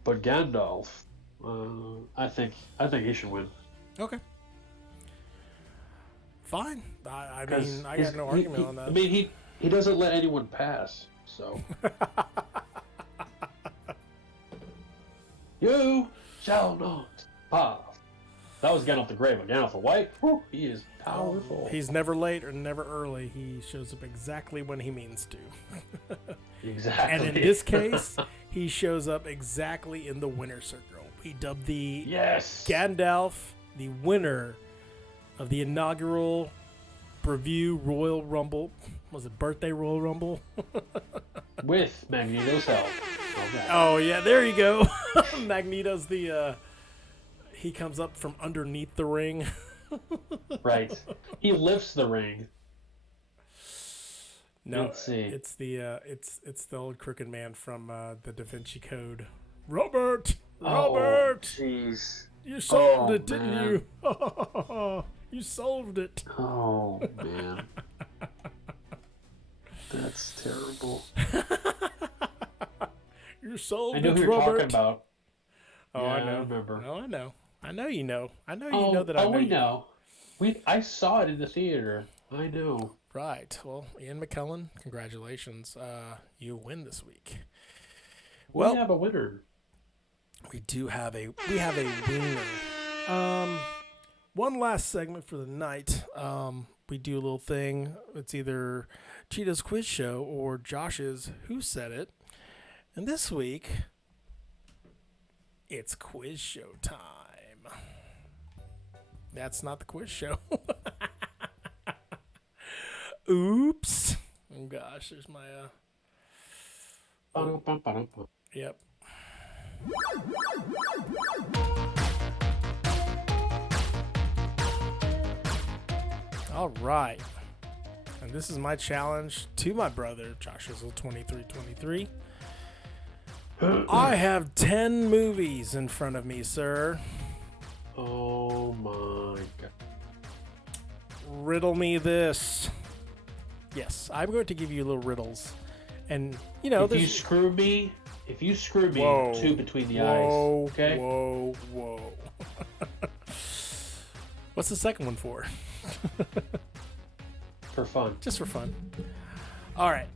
But Gandalf, I think he should win. Okay. Fine. I mean, I got no argument on that. I mean, he doesn't let anyone pass, so. You shall not pass. That was Gandalf the Grey, but Gandalf the White, whew, he is powerful. He's never late or never early. He shows up exactly when he means to. Exactly. And in this case, he shows up exactly in the winner circle. He dubbed the Gandalf the winner of the inaugural Broview Royal Rumble. Was it Birthday Royal Rumble? With Magneto's help. Oh, yeah, there you go. Magneto's he comes up from underneath the ring. Right. He lifts the ring. No, let's see. It's the old crooked man from the Da Vinci Code. Robert! Jeez. You solved it, didn't you? You solved it. Oh, man. That's terrible. You solved it, I know who you're Robert. talking about. Oh, yeah, I know. I remember. Oh, I know. I know you know. I know you know that I know. Oh, we know. I saw it in the theater. I know. Right. Well, Ian McKellen, congratulations. You win this week. Well, we have a winner. We have a winner. One last segment for the night. We do a little thing. It's either Cheetah's quiz show or Josh's Who Said It. And this week, it's quiz show time. That's not the quiz show. Oops. Oh gosh, there's my Yep. All right. And this is my challenge to my brother, Joshizzle2323. I have 10 movies in front of me, sir. Oh my god. Riddle me this. Yes, I'm going to give you little riddles. And you know, if you screw me, whoa, two between the whoa, eyes. Okay. Whoa. What's the second one for? For fun. Just for fun. All right.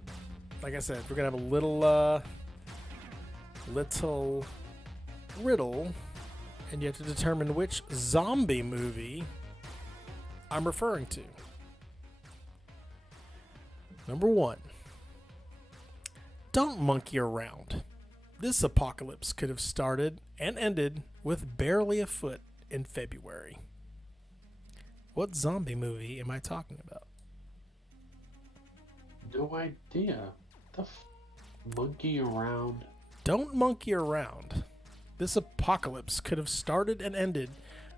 Like I said, we're gonna have a little riddle, and you have to determine which zombie movie I'm referring to. Number 1. Don't monkey around. This apocalypse could have started and ended with barely a foot in February. What zombie movie am I talking about? No idea. Monkey around. Don't monkey around. This apocalypse could have started and ended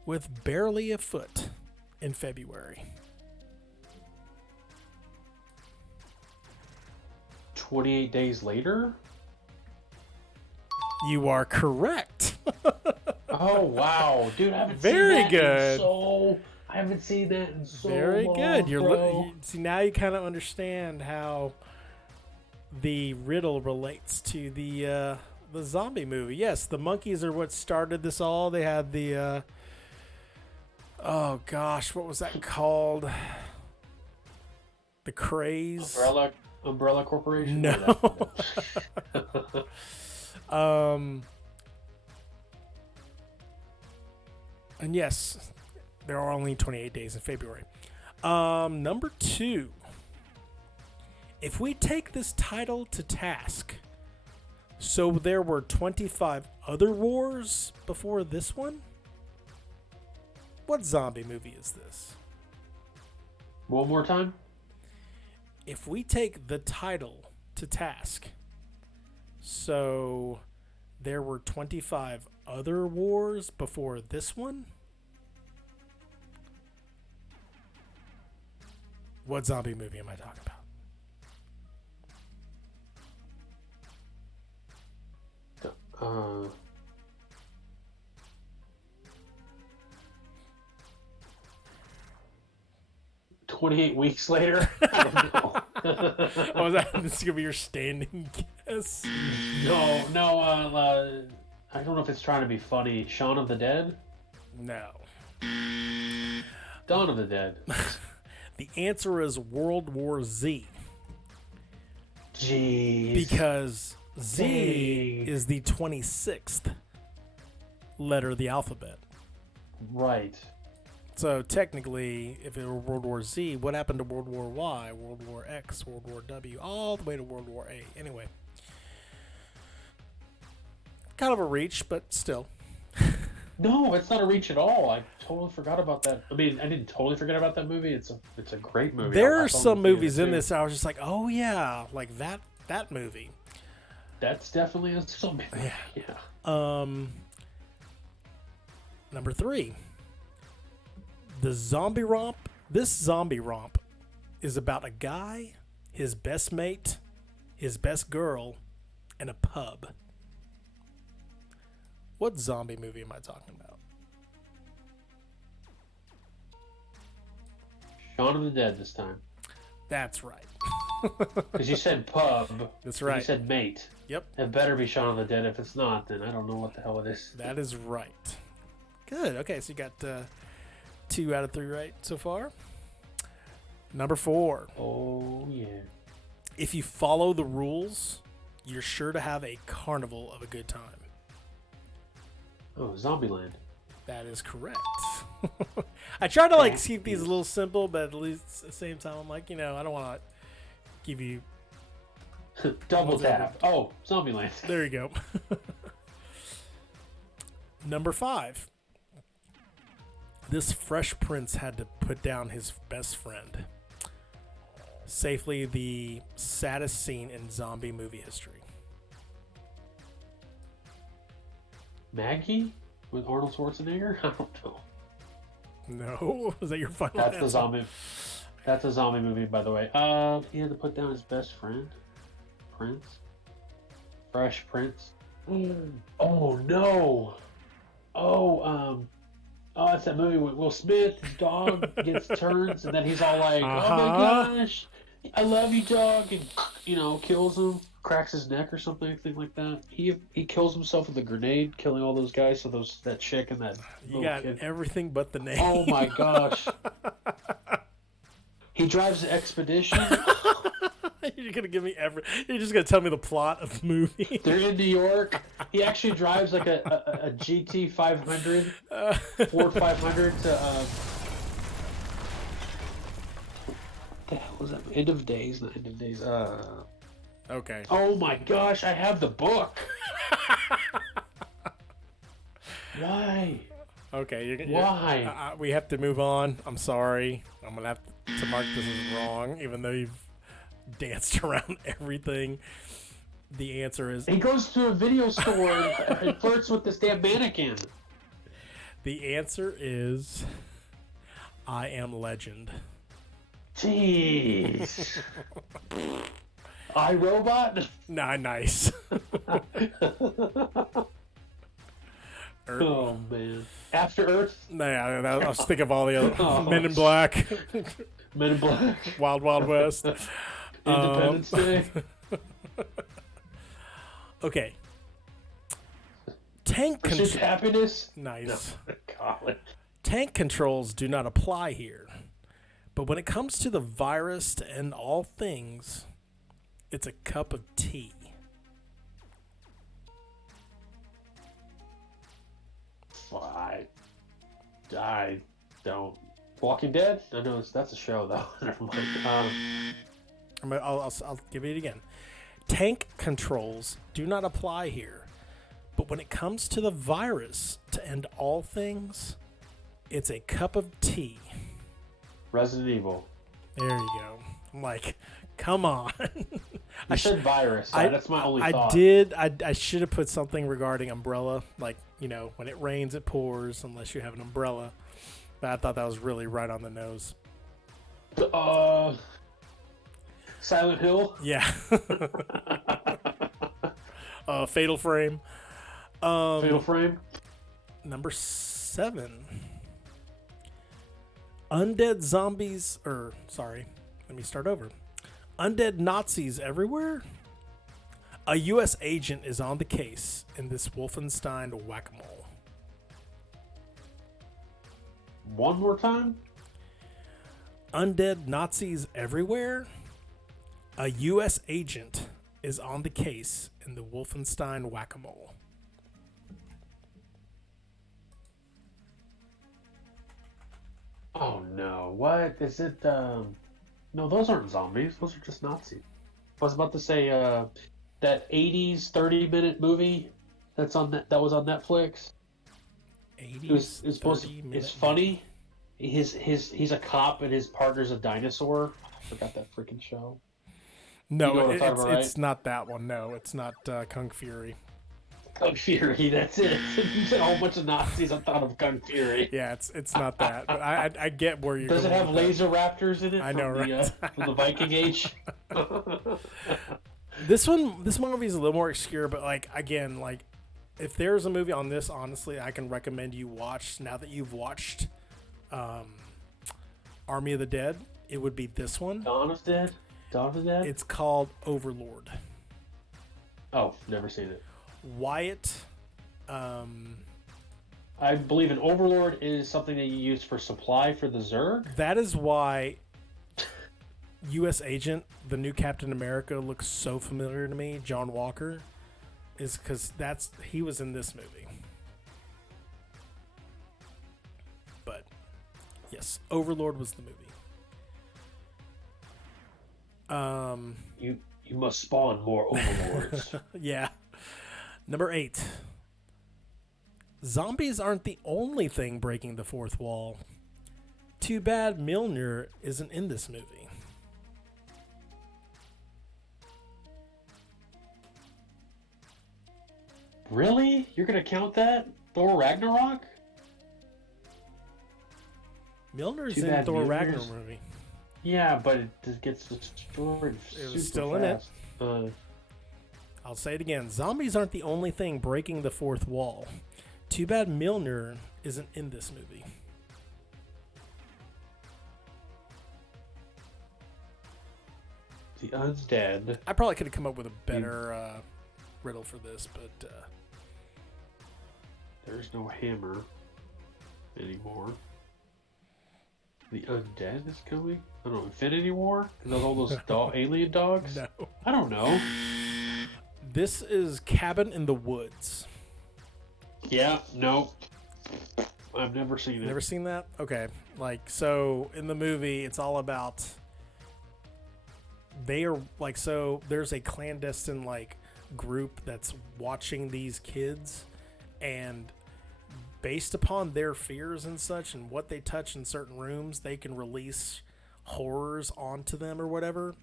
with barely a foot in February. 28 days later? You are correct. Oh wow, dude! I haven't seen that in so Very long, good. bro. See, now you kind of understand how the riddle relates to the zombie movie. Yes, the monkeys are what started this all. They had the oh gosh, what was that called? The craze. Umbrella Corporation. No. And yes, there are only 28 days in February. Number 2. If we take this title to task, so there were 25 other wars before this one? What zombie movie is this? One more time? If we take the title to task, so there were 25 other wars before this one? What zombie movie am I talking about? 28 weeks later? I don't know. Oh, this is going to be your standing guess? No, I don't know if it's trying to be funny. Shaun of the Dead? No. Dawn of the Dead. The answer is World War Z. Jeez. Because Z is the 26th letter of the alphabet. Right. So technically, if it were World War Z, what happened to World War Y, World War X, World War W, all the way to World War A? Anyway. Kind of a reach, but still. No, it's not a reach at all. I totally forgot about that. I mean, I didn't totally forget about that movie. It's a great movie. There are some movies in this I was just like, oh yeah, like that movie. That's definitely a zombie. Yeah. Number 3. The zombie romp. This zombie romp is about a guy, his best mate, his best girl, and a pub. What zombie movie am I talking about? Shaun of the Dead this time. That's right. Because you said pub. That's right. You said mate. Yep. It better be Shaun of the Dead. If it's not, then I don't know what the hell it is. That is right. Good. Okay, so you got 2 out of 3 right so far. Number 4. Oh, yeah. If you follow the rules, you're sure to have a carnival of a good time. Oh, Zombieland. That is correct. I try to keep these a little simple, but at least at the same time, I'm like, I don't want to give you double tap. Oh, Zombieland. There you go. Number 5. This Fresh Prince had to put down his best friend. Safely the saddest scene in zombie movie history. Maggie? With Arnold Schwarzenegger? I don't know. No? Is that your final That's answer? the zombie. That's a zombie movie, by the way. He had to put down his best friend. Prince? Fresh Prince? Oh, no! Oh, that's that movie with Will Smith. His dog gets turns, and then he's all like, "Oh my gosh, I love you, dog, and kills him, cracks his neck or something like that. He kills himself with a grenade, killing all those guys. So that chick and that You little got kid. everything but the name. Oh my gosh! He drives the expedition. You're gonna give me You're just gonna tell me the plot of the movie. They're in New York. He actually drives like a GT 500, Ford 500 to. What the hell was that? End of Days, not End of Days. Okay. Oh my gosh! I have the book. Why? Okay. Why? We have to move on. I'm sorry. I'm gonna have to mark this as wrong, even though you've danced around everything. The answer is He goes to a video store and flirts with this damn mannequin. the answer is I Am Legend. Jeez. iRobot? Nah, nice. Oh man. After Earth? Nah, I was thinking of all the other Oh. Men in Black, Men in Black? Wild Wild West. Independence Day? Okay. Tank Pursuit controls. of Happiness? Nice. No. God. Tank controls do not apply here. But when it comes to the virus to end all things, it's a cup of tea. I don't. Walking Dead? I know that's a show though. Never mind. I'll give it again. Tank controls do not apply here. But when it comes to the virus to end all things, it's a cup of tea. Resident Evil. There you go. I'm like, come on. I said virus. That's my only thought. I should have put something regarding umbrella. Like, when it rains, it pours unless you have an umbrella. But I thought that was really right on the nose. Silent Hill? Yeah. Fatal Frame. Fatal Frame? Number 7. Undead zombies, let me start over. Undead Nazis everywhere? A U.S. agent is on the case in this Wolfenstein whack-a-mole. One more time? Undead Nazis everywhere? A U.S. agent is on the case in the Wolfenstein whack-a-mole. Oh no, what? Is it, no, those aren't zombies. Those are just Nazis. I was about to say, that 80s 30-minute movie that was on Netflix. 80s, It's funny. He's a cop and his partner's a dinosaur. I forgot that freaking show. No, You know what I'm talking about, it's not that one. No, it's not Kung Fury. Kung Fury, that's it. You said a whole bunch of Nazis. I thought of Kung Fury. Yeah, it's not that. But I get where you're Does it going have with that. laser raptors in it? I know, right? From the Viking Age. This movie is a little more obscure, but if there's a movie on this, honestly, I can recommend you watch. Now that you've watched Army of the Dead, it would be this one. Dawn of the Dead? It's called Overlord. Oh, never seen it. Wyatt. I believe an Overlord is something that you use for supply for the Zerg. That is why U.S. Agent, the new Captain America, looks so familiar to me. John Walker, is because he was in this movie. But yes, Overlord was the movie. You must spawn more Overlords. Yeah. Number 8. Zombies aren't the only thing breaking the fourth wall. Too bad Mjolnir isn't in this movie. Really? You're gonna count that? Thor Ragnarok? Mjolnir's Too in bad Thor Mjolnir's- Ragnarok movie. Yeah, but it just gets destroyed. It was still in it. it. I'll say it again. Zombies aren't the only thing breaking the fourth wall. Too bad Mjolnir isn't in this movie. The undead. I probably could have come up with a better riddle for this, but There's no hammer anymore. The undead is coming? I don't know, Infinity War? Is those all those alien dogs? no. I don't know. This is Cabin in the Woods. Yeah, no. I've never seen it. Never seen that? Okay. So in the movie, it's all about... They are, so there's a clandestine, group that's watching these kids, and based upon their fears and such and what they touch in certain rooms, they can release horrors onto them or whatever.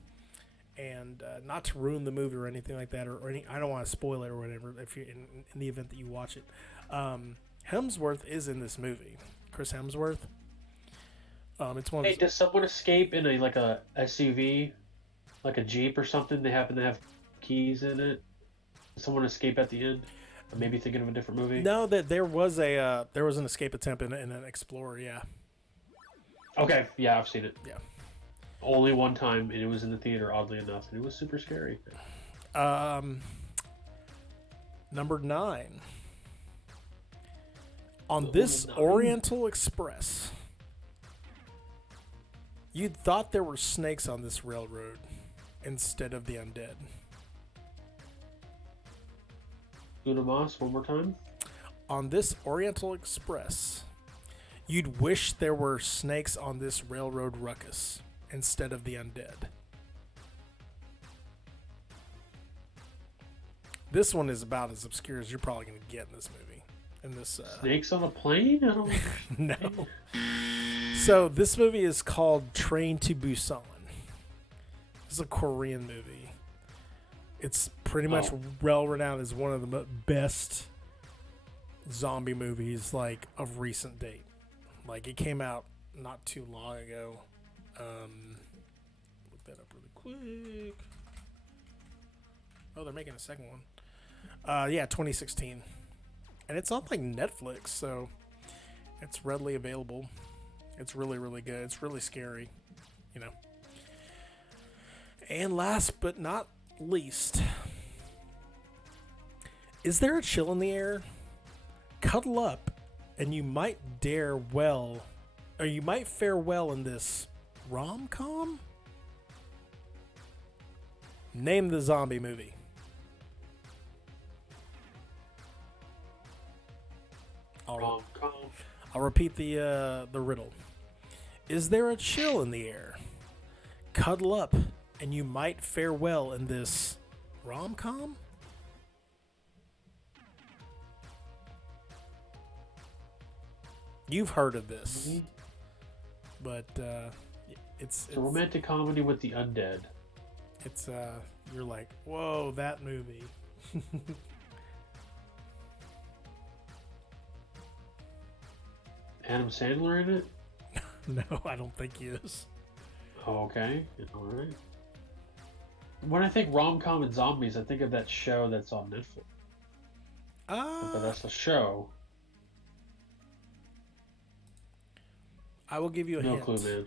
And not to ruin the movie or anything like that, or any, I don't want to spoil it or whatever if you in the event that you watch it. Hemsworth is in this movie. Chris Hemsworth. It's one. Hey, does someone escape in a SUV, like a Jeep or something? They happen to have keys in it. Does someone escape at the end? Or maybe thinking of a different movie. No, that there was an escape attempt in an Explorer. Yeah. Okay, yeah, I've seen it. Yeah. Only one time, and it was in the theater, oddly enough, and it was super scary. Number 9. On this Oriental Express, you'd thought there were snakes on this railroad instead of the undead. Unamas, one more time. On this Oriental Express, you'd wish there were snakes on this railroad ruckus instead of the undead. This one is about as obscure as you're probably going to get in this movie. Snakes on a plane? I don't No. So this movie is called Train to Busan. It's a Korean movie. It's pretty much well renowned as one of the best zombie movies of recent date. It came out not too long ago. Look that up really quick. Oh, they're making a second one. 2016. And it's on Netflix, so it's readily available. It's really, really good. It's really scary, And last but not least, is there a chill in the air? Cuddle up, and you might fare well in this rom-com? Name the zombie movie. rom-com. I'll repeat the riddle. Is there a chill in the air? Cuddle up, and you might fare well in this rom-com? You've heard of this, but it's a romantic comedy with the undead. It's you're like, whoa, that movie. Adam Sandler in it? No, I don't think he is. Oh, okay. All right. When I think rom-com and zombies, I think of that show that's on Netflix. But that's a show. I will give you a hint. No clue, man.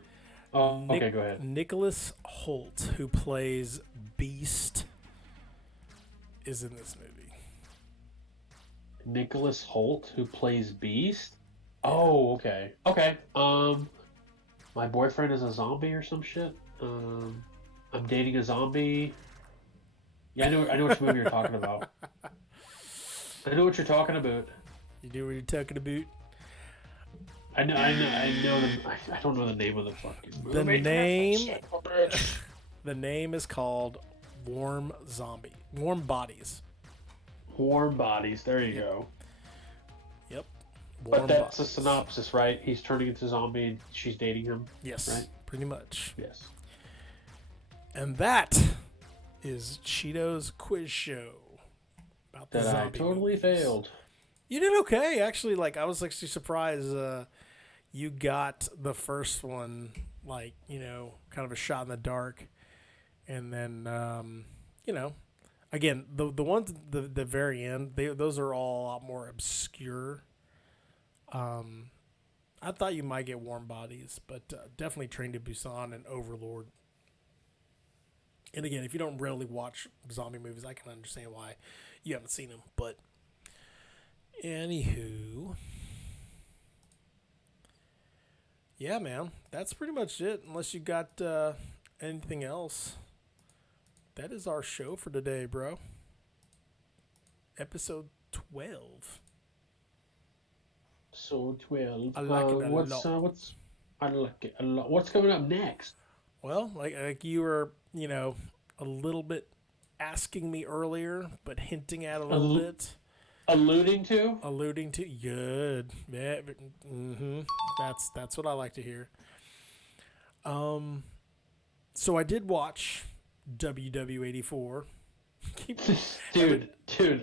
Oh, okay, go ahead. Nicholas Hoult, who plays Beast, is in this movie. Nicholas Hoult, who plays Beast? Oh, okay. Okay. My boyfriend is a zombie or some shit. I'm dating a zombie. Yeah, I know which movie you're talking about. I know what you're talking about. You know what you're talking about? I know. I don't know the name of the fucking movie. The name is called Warm Bodies. Warm Bodies. There you go. Yep. But that's a synopsis, right? He's turning into a zombie and she's dating him. Yes. Right? Pretty much. Yes. And that is Chito's quiz show about the zombie I totally movies. failed. You did okay, actually. I was actually surprised you got the first one, kind of a shot in the dark, and then again the ones the very end, those are all a lot more obscure. I thought you might get Warm Bodies, but definitely Train to Busan and Overlord. And again, if you don't really watch zombie movies, I can understand why you haven't seen them. But anywho, yeah, man, that's pretty much it. Unless you got anything else, that is our show for today, bro. Episode 12. So 12. I like it a lot. I like it a lot. What's coming up next? Well, like you were, a little bit asking me earlier, but hinting at a little bit. Alluding to? Good. Yeah. Mm-hmm. That's what I like to hear. So I did watch WW84. Dude,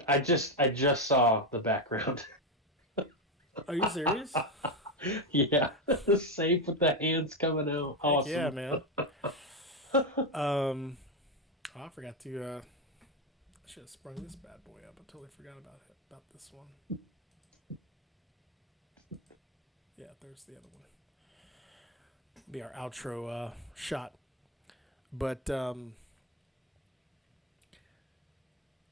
I just saw the background. Are you serious? Yeah, the safe with the hands coming out. Awesome. Yeah, man. I forgot to. I should have sprung this bad boy up. I totally forgot about this one. Yeah, there's the other one. Be our outro shot, but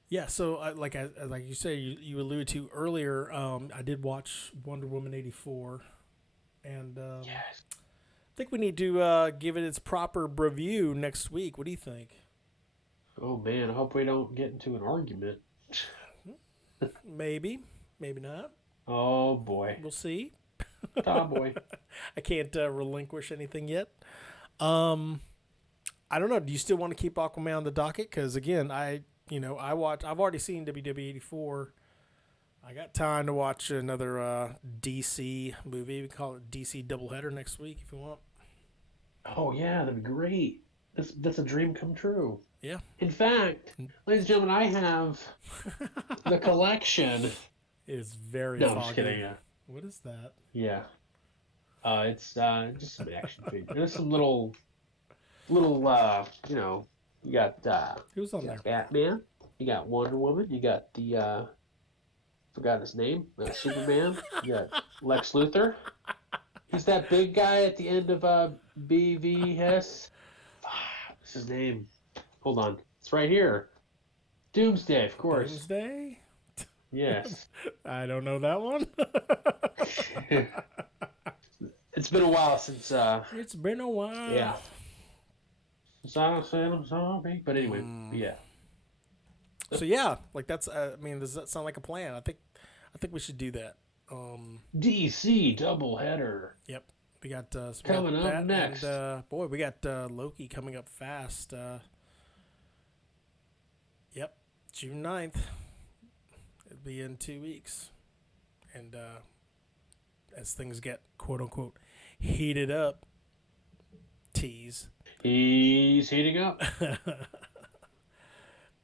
yeah. So like you say, you alluded to earlier. I did watch Wonder Woman 84, and Yes. I think we need to give it its proper review next week. What do you think? Oh man, I hope we don't get into an argument. Maybe not. Oh boy. We'll see. Oh boy. I can't relinquish anything yet. I don't know. Do you still want to keep Aquaman on the docket? Because again, I've already seen WW84. I got time to watch another DC movie. We call it DC Doubleheader next week if you want. Oh yeah, that'd be great. That's a dream come true. Yeah. In fact, ladies and gentlemen, I have the collection. It is very No, foggy. I'm just kidding. Yeah. What is that? Yeah. It's just some action figures. There's some little you got Who's on you there? got Batman, you got Wonder Woman, you got the forgot his name, Superman, you got Lex Luthor. He's that big guy at the end of BVS. What's his name? Hold on. It's right here. Doomsday, of course. Doomsday? Yes. I don't know that one. It's been a while since It's been a while. yeah. Since I don't say I'm sorry. But anyway, yeah. So yeah, like that's. Does that sound like a plan? I think we should do that. DC doubleheader. Yep, we got Coming up next. And, boy, we got Loki coming up fast. Yep, June 9th. It'll be in 2 weeks, and as things get quote unquote heated up, tease. He's heating up.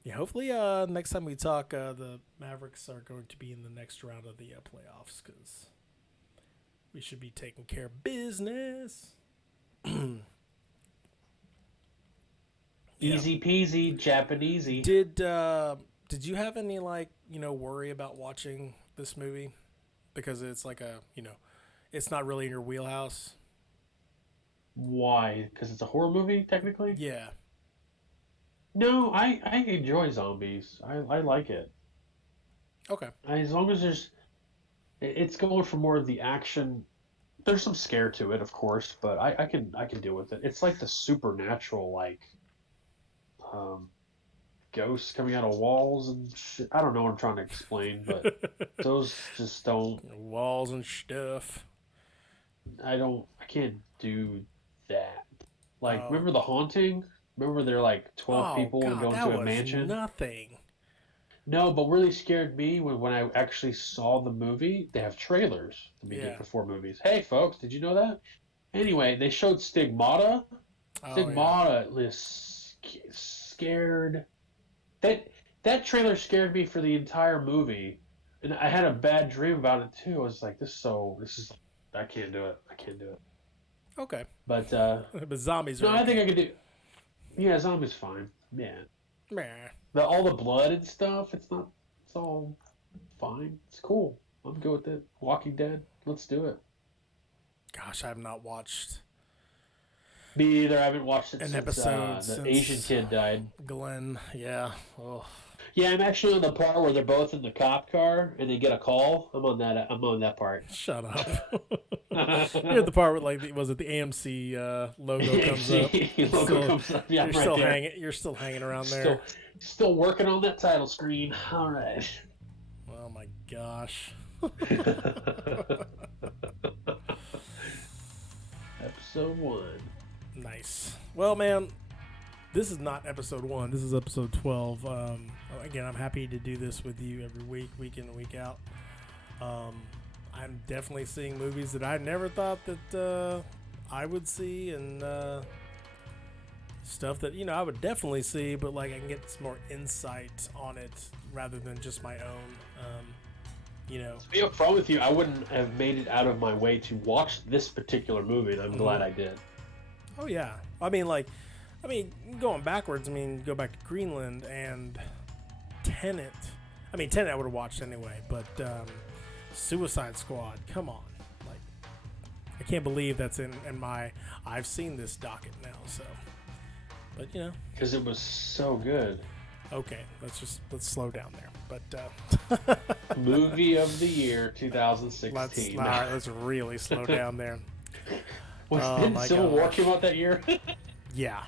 Yeah, hopefully next time we talk, the Mavericks are going to be in the next round of the playoffs because we should be taking care of business. Easy peasy, Japanesey. Did you have any worry about watching this movie because it's like it's not really in your wheelhouse? Why? Because it's a horror movie, technically? Yeah. No, I enjoy zombies. I like it. Okay. As long as it's going for more of the action. There's some scare to it, of course, but I can deal with it. It's like the supernatural, ghosts coming out of walls and shit. I don't know what I'm trying to explain, but those just don't. Walls and stuff. I can't do that. Remember The Haunting? Remember there are 12 people and going to a mansion? Nothing. No, but really scared me when I actually saw the movie. They have trailers before movies. Hey, folks, did you know that? Anyway, they showed Stigmata. Stigmata is scared. That trailer scared me for the entire movie, and I had a bad dream about it too. I was like, I can't do it. Okay. But zombies. No, are okay. I think I could do. Yeah, zombies fine. Yeah. Meh. All the blood and stuff. It's all fine. It's cool. I'm good with it. Walking Dead. Let's do it. Gosh, I have not watched Me either. I haven't watched it An since episode the since Asian kid died. Glenn, yeah. Oh. Yeah, I'm actually on the part where they're both in the cop car and they get a call. I'm on that part. Shut up. You're at the part where, like, was it the AMC logo comes up? Logo comes up. Yeah, You're still hanging around there. Still working on that title screen. All right. Oh my gosh. Episode 1. Nice. Well, man, this is not episode 1. This is episode 12. Again, I'm happy to do this with you every week, week in and week out. I'm definitely seeing movies that I never thought that I would see, and stuff that, I would definitely see, but like I can get some more insight on it rather than just my own. To be upfront with you, I wouldn't have made it out of my way to watch this particular movie, and I'm glad I did. Oh yeah, going backwards. Go back to Greenland and Tenet. Tenet I would have watched anyway, but Suicide Squad. Come on, like I can't believe that's in my. I've seen this docket now, so. But because it was so good. Okay, let's slow down there. But movie of the year 2016. Let's really slow down there. Did Civil War come out that year? Yeah.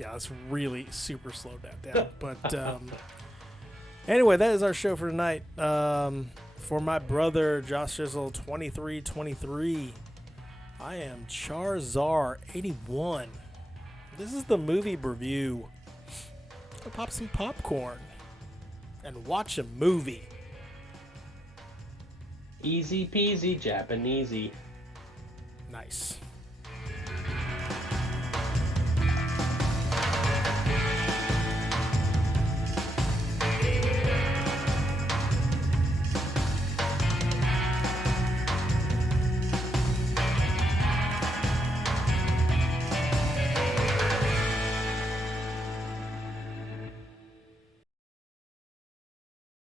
Let's really super slow that down. But anyway, that is our show for tonight. For my brother Joshizzle2323, I am Charzar81. This is the Movie Broview. Go pop some popcorn and watch a movie. Easy peasy Japanesey. Nice.